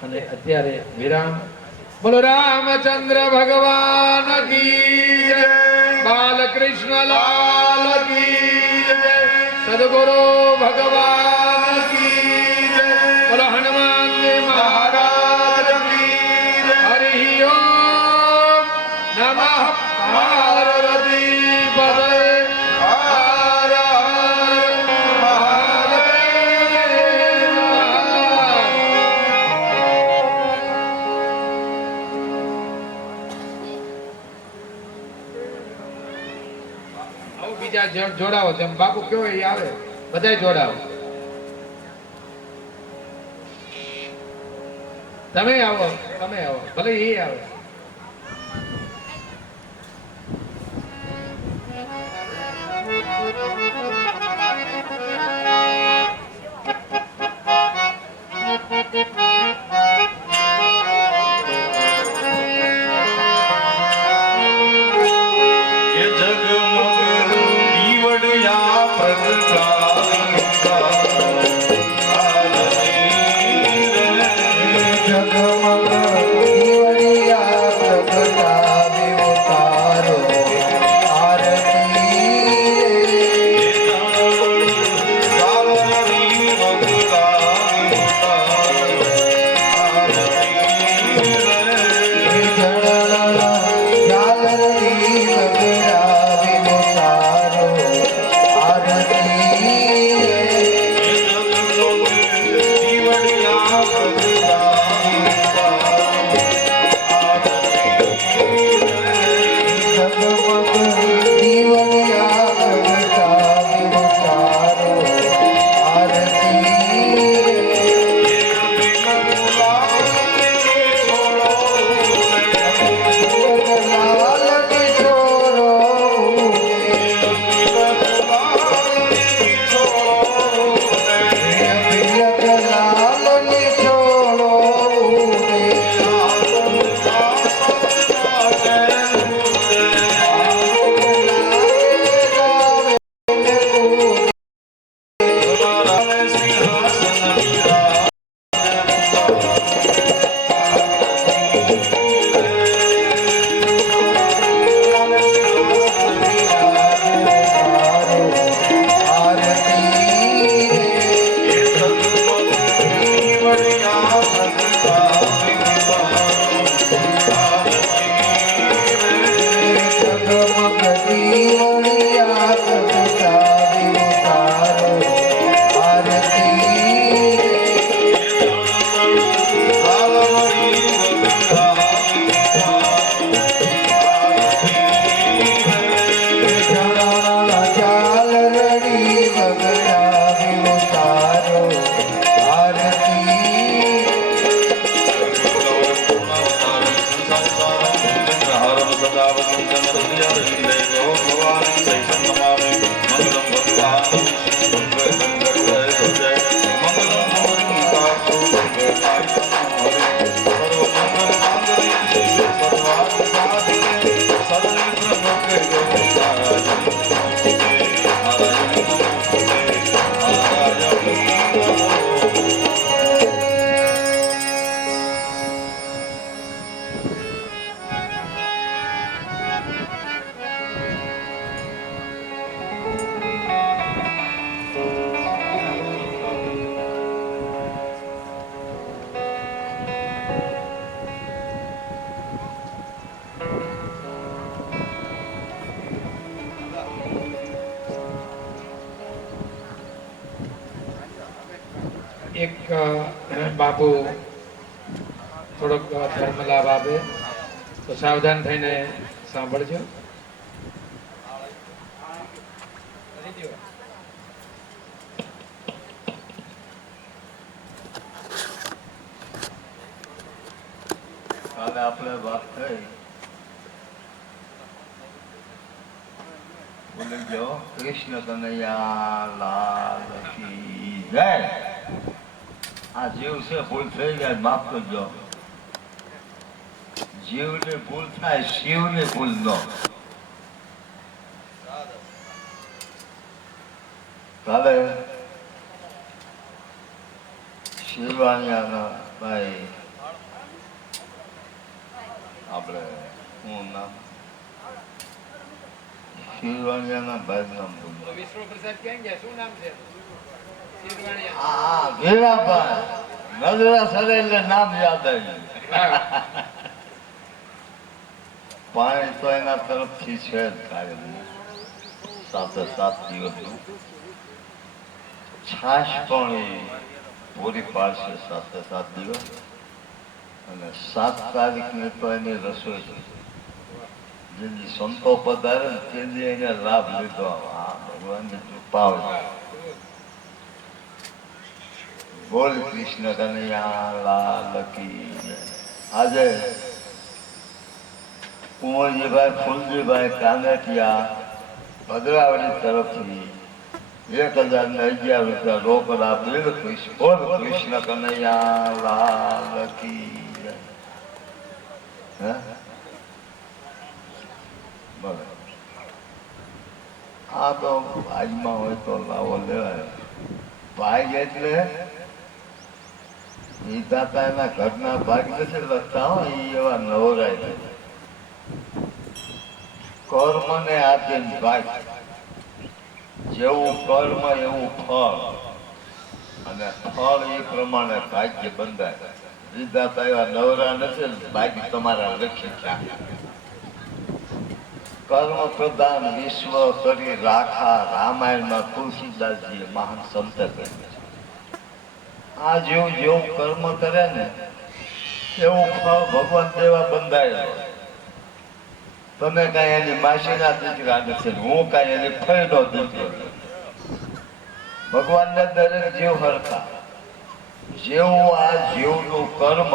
અને અત્યારે વિરામ. બોલો રામચંદ્ર ભગવાન કી જય, બાલકૃષ્ણ લાલ કી જય, સદગુરુ ભગવાન કી જય, બોલો હનુમાન મહારાજ કી જય. હરિ ઓમ. પાર્વતી પદે હર હર મહાદેવ. આવો બીજા જોડાવો જેમ બાપુ કેવો એ આવે બધાય જોડાવો. તમે આવો ભલે એ આવે. એ જગમગ દીવડિયા પ્રગટાવીતા જગમગ દીવડિયા પ્રગટાવી ઉતારો આરતી ઝાલરની વગડાવી ઉતારો આરતી જગમગ દીવડિયા પ્રગટાવી ઉતારો આરતી છોરો લાલની છોરો એક બાપુ થોડોક ધર્મ લાભ આપે તો સાવધાન થઈને સાંભળજો. કાલે આપણે વાત થઈ બોલે જો કૃષ્ણ કનૈયા લાલ કી જય. આ જીવ છે ભૂલ થઈ જાય માફ કરજો. જીવને ભૂલ થાય શિવને ભૂલ ન. કાલે શિરવાણિયાના ભાઈ આપણે હું નામ શિરવાણિયાના ભાઈ નામ બોલું. વિષ્ણુપ્રસાદ ક્યાં ગયા? શું નામ છે? હા ભીરાભાઈ નજરા સરે એટલે નામ યાદ આવી. પાણી તો એના તરફથી છે જ કાયમ 7 દિવસનું. છાશ પણ એ પૂરી પાડશે 7 દિવસ. અને 7 તારીખને તો એની રસોઈ છે. જેથી સંતો પધારે ને તેથી એને લાભ લીધો. આ ભગવાનની કૃપા હોય. બોલ કૃષ્ણ કનૈયા લાલ કી જય. આજે કુંવરજીભાઈ ફૂલજીભાઈ કાનેટિયા ભદ્રાવળી તરફથી 1011 રૂપિયા રોકડા બિલ બોલ કૃષ્ણ કનૈયા લાલ કી જય. હે બોલે આ તો આજમાં હોય તો લાવો લેવાય. ભાગ એટલે એ દાતા એના ઘરના ભાગ નથી લખતા હોય એ એવા નવરાય કર્મ ને આપીને ભાગ. જેવું કર્મ એવું ફળ અને ફળ એ પ્રમાણે ભાગ્ય બંધાય. વિધાતા એવા નવરા નથી ને ભાગ્ય તમારા લખી રાખે. કર્મ પ્રધાન વિશ્વ કરી રાખા રામાયણમાં તુલસીદાસજીએ મહાન સંત કહ્યું છે. આ જેવું કર્મ કરે ને એવું ફળ ભગવાન દેવા બંધાયેલો. તમે કઈ એની માસીના દીકરા નથી, હું કઈ એની ફઈનો દીકરો નથી. ભગવાનને દરેક જીવ હરખા. જેવું આ જીવનું કર્મ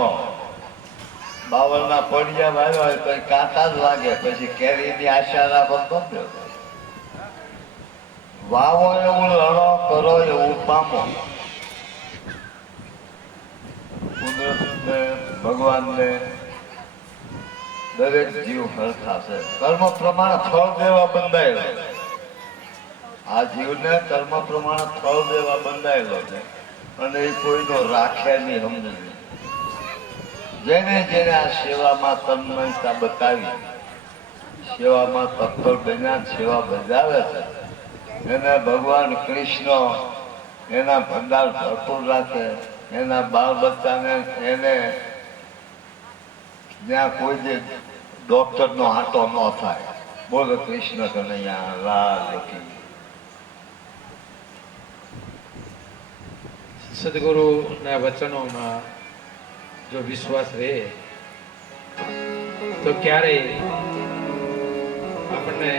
બાવળના પડિયા આવ્યો હોય તો કાંટા જ લાગે, પછી કેરીની આશા રાખો તો વાવો એવું લડો, કરો એવું પામો. કુદરતને ભગવાનને દરેક જીવ હરખા છે. કર્મ પ્રમાણે ફળ દેવા બંધાયેલો. આ જીવને કર્મ પ્રમાણે ફળ દેવા બંધાયેલો છે અને એ કોઈનો રાખે નહીં, સમજે. જેને જેને આ સેવામાં તન્મયતા બતાવી, સેવામાં તત્પર બન્યા, સેવા બજાવે છે, એને ભગવાન કૃષ્ણ એના ભંડાર ભરપૂર રાખે. એના બાળ બચ્ચાને એને જ્યાં કોઈ જે ડોક્ટરનો આંટો ન થાય. બોલો કૃષ્ણ કનૈયા લાલ કી. સદગુરુના વચનોમાં જો વિશ્વાસ રહે તો ક્યારેય આપણને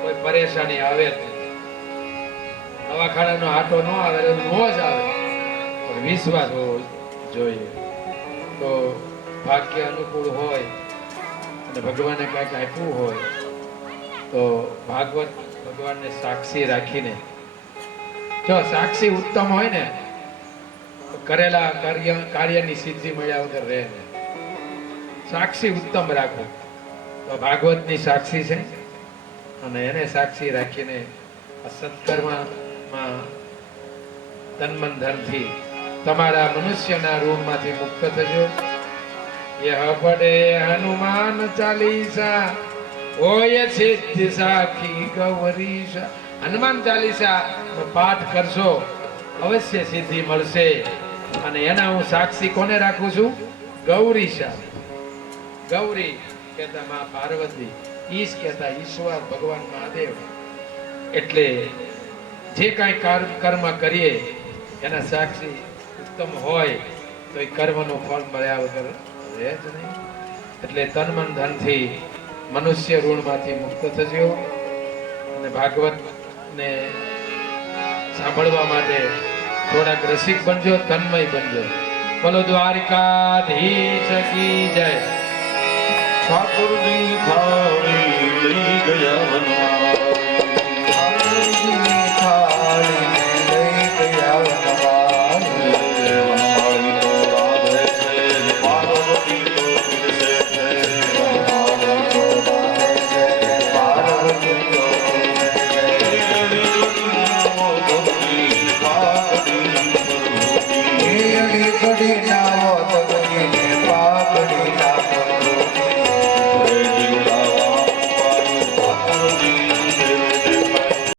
કોઈ પરેશાની આવે જ નહીં. દવાખાનાનો આંટો ન આવે તો નો જ આવે, પણ વિશ્વાસ હોવો જોઈએ. તો ભાગ્ય અનુકૂળ હોય અને ભગવાને કાંઈક આપ્યું હોય તો ભાગવત ભગવાનને સાક્ષી રાખીને, જો સાક્ષી ઉત્તમ હોય ને તો કરેલા કાર્યની સિદ્ધિ મળ્યા વગર રહે ને. સાક્ષી ઉત્તમ રાખો તો ભાગવતની સાક્ષી છે અને એને સાક્ષી રાખીને આ સત્કર્મમાં તન મન ધનથી તમારા મનુષ્યના ઋણમાંથી મુક્ત થજો. યહ પડે હનુમાન ચાલીસા ઓય સિદ્ધિ સાખી ગૌરીશા. હનુમાન ચાલીસા પાઠ કરશો અવશ્ય સિદ્ધિ મળશે. અને એના હું સાક્ષી કોને રાખું છું? ગૌરીશા. ગૌરી કહેતા માં પાર્વતી, ઈશ કહેતા ઈશ્વર ભગવાન મહાદેવ. એટલે જે કાંઈ કર્મ કરીએ એના સાક્ષી ઉત્તમ હોય તો એ કર્મનું ફળ મળ્યા વગર રહે જ નહીં. એટલે તન મન ધનથી મનુષ્ય ઋણમાંથી મુક્ત થજો અને ભાગવત ને સાંભળવા માટે થોડાક રસિક બનજો, તન્મય બનજો. બોલો દ્વારિકાધીશ કી જય. ઠાકોરજી થાળી લઈ ગયા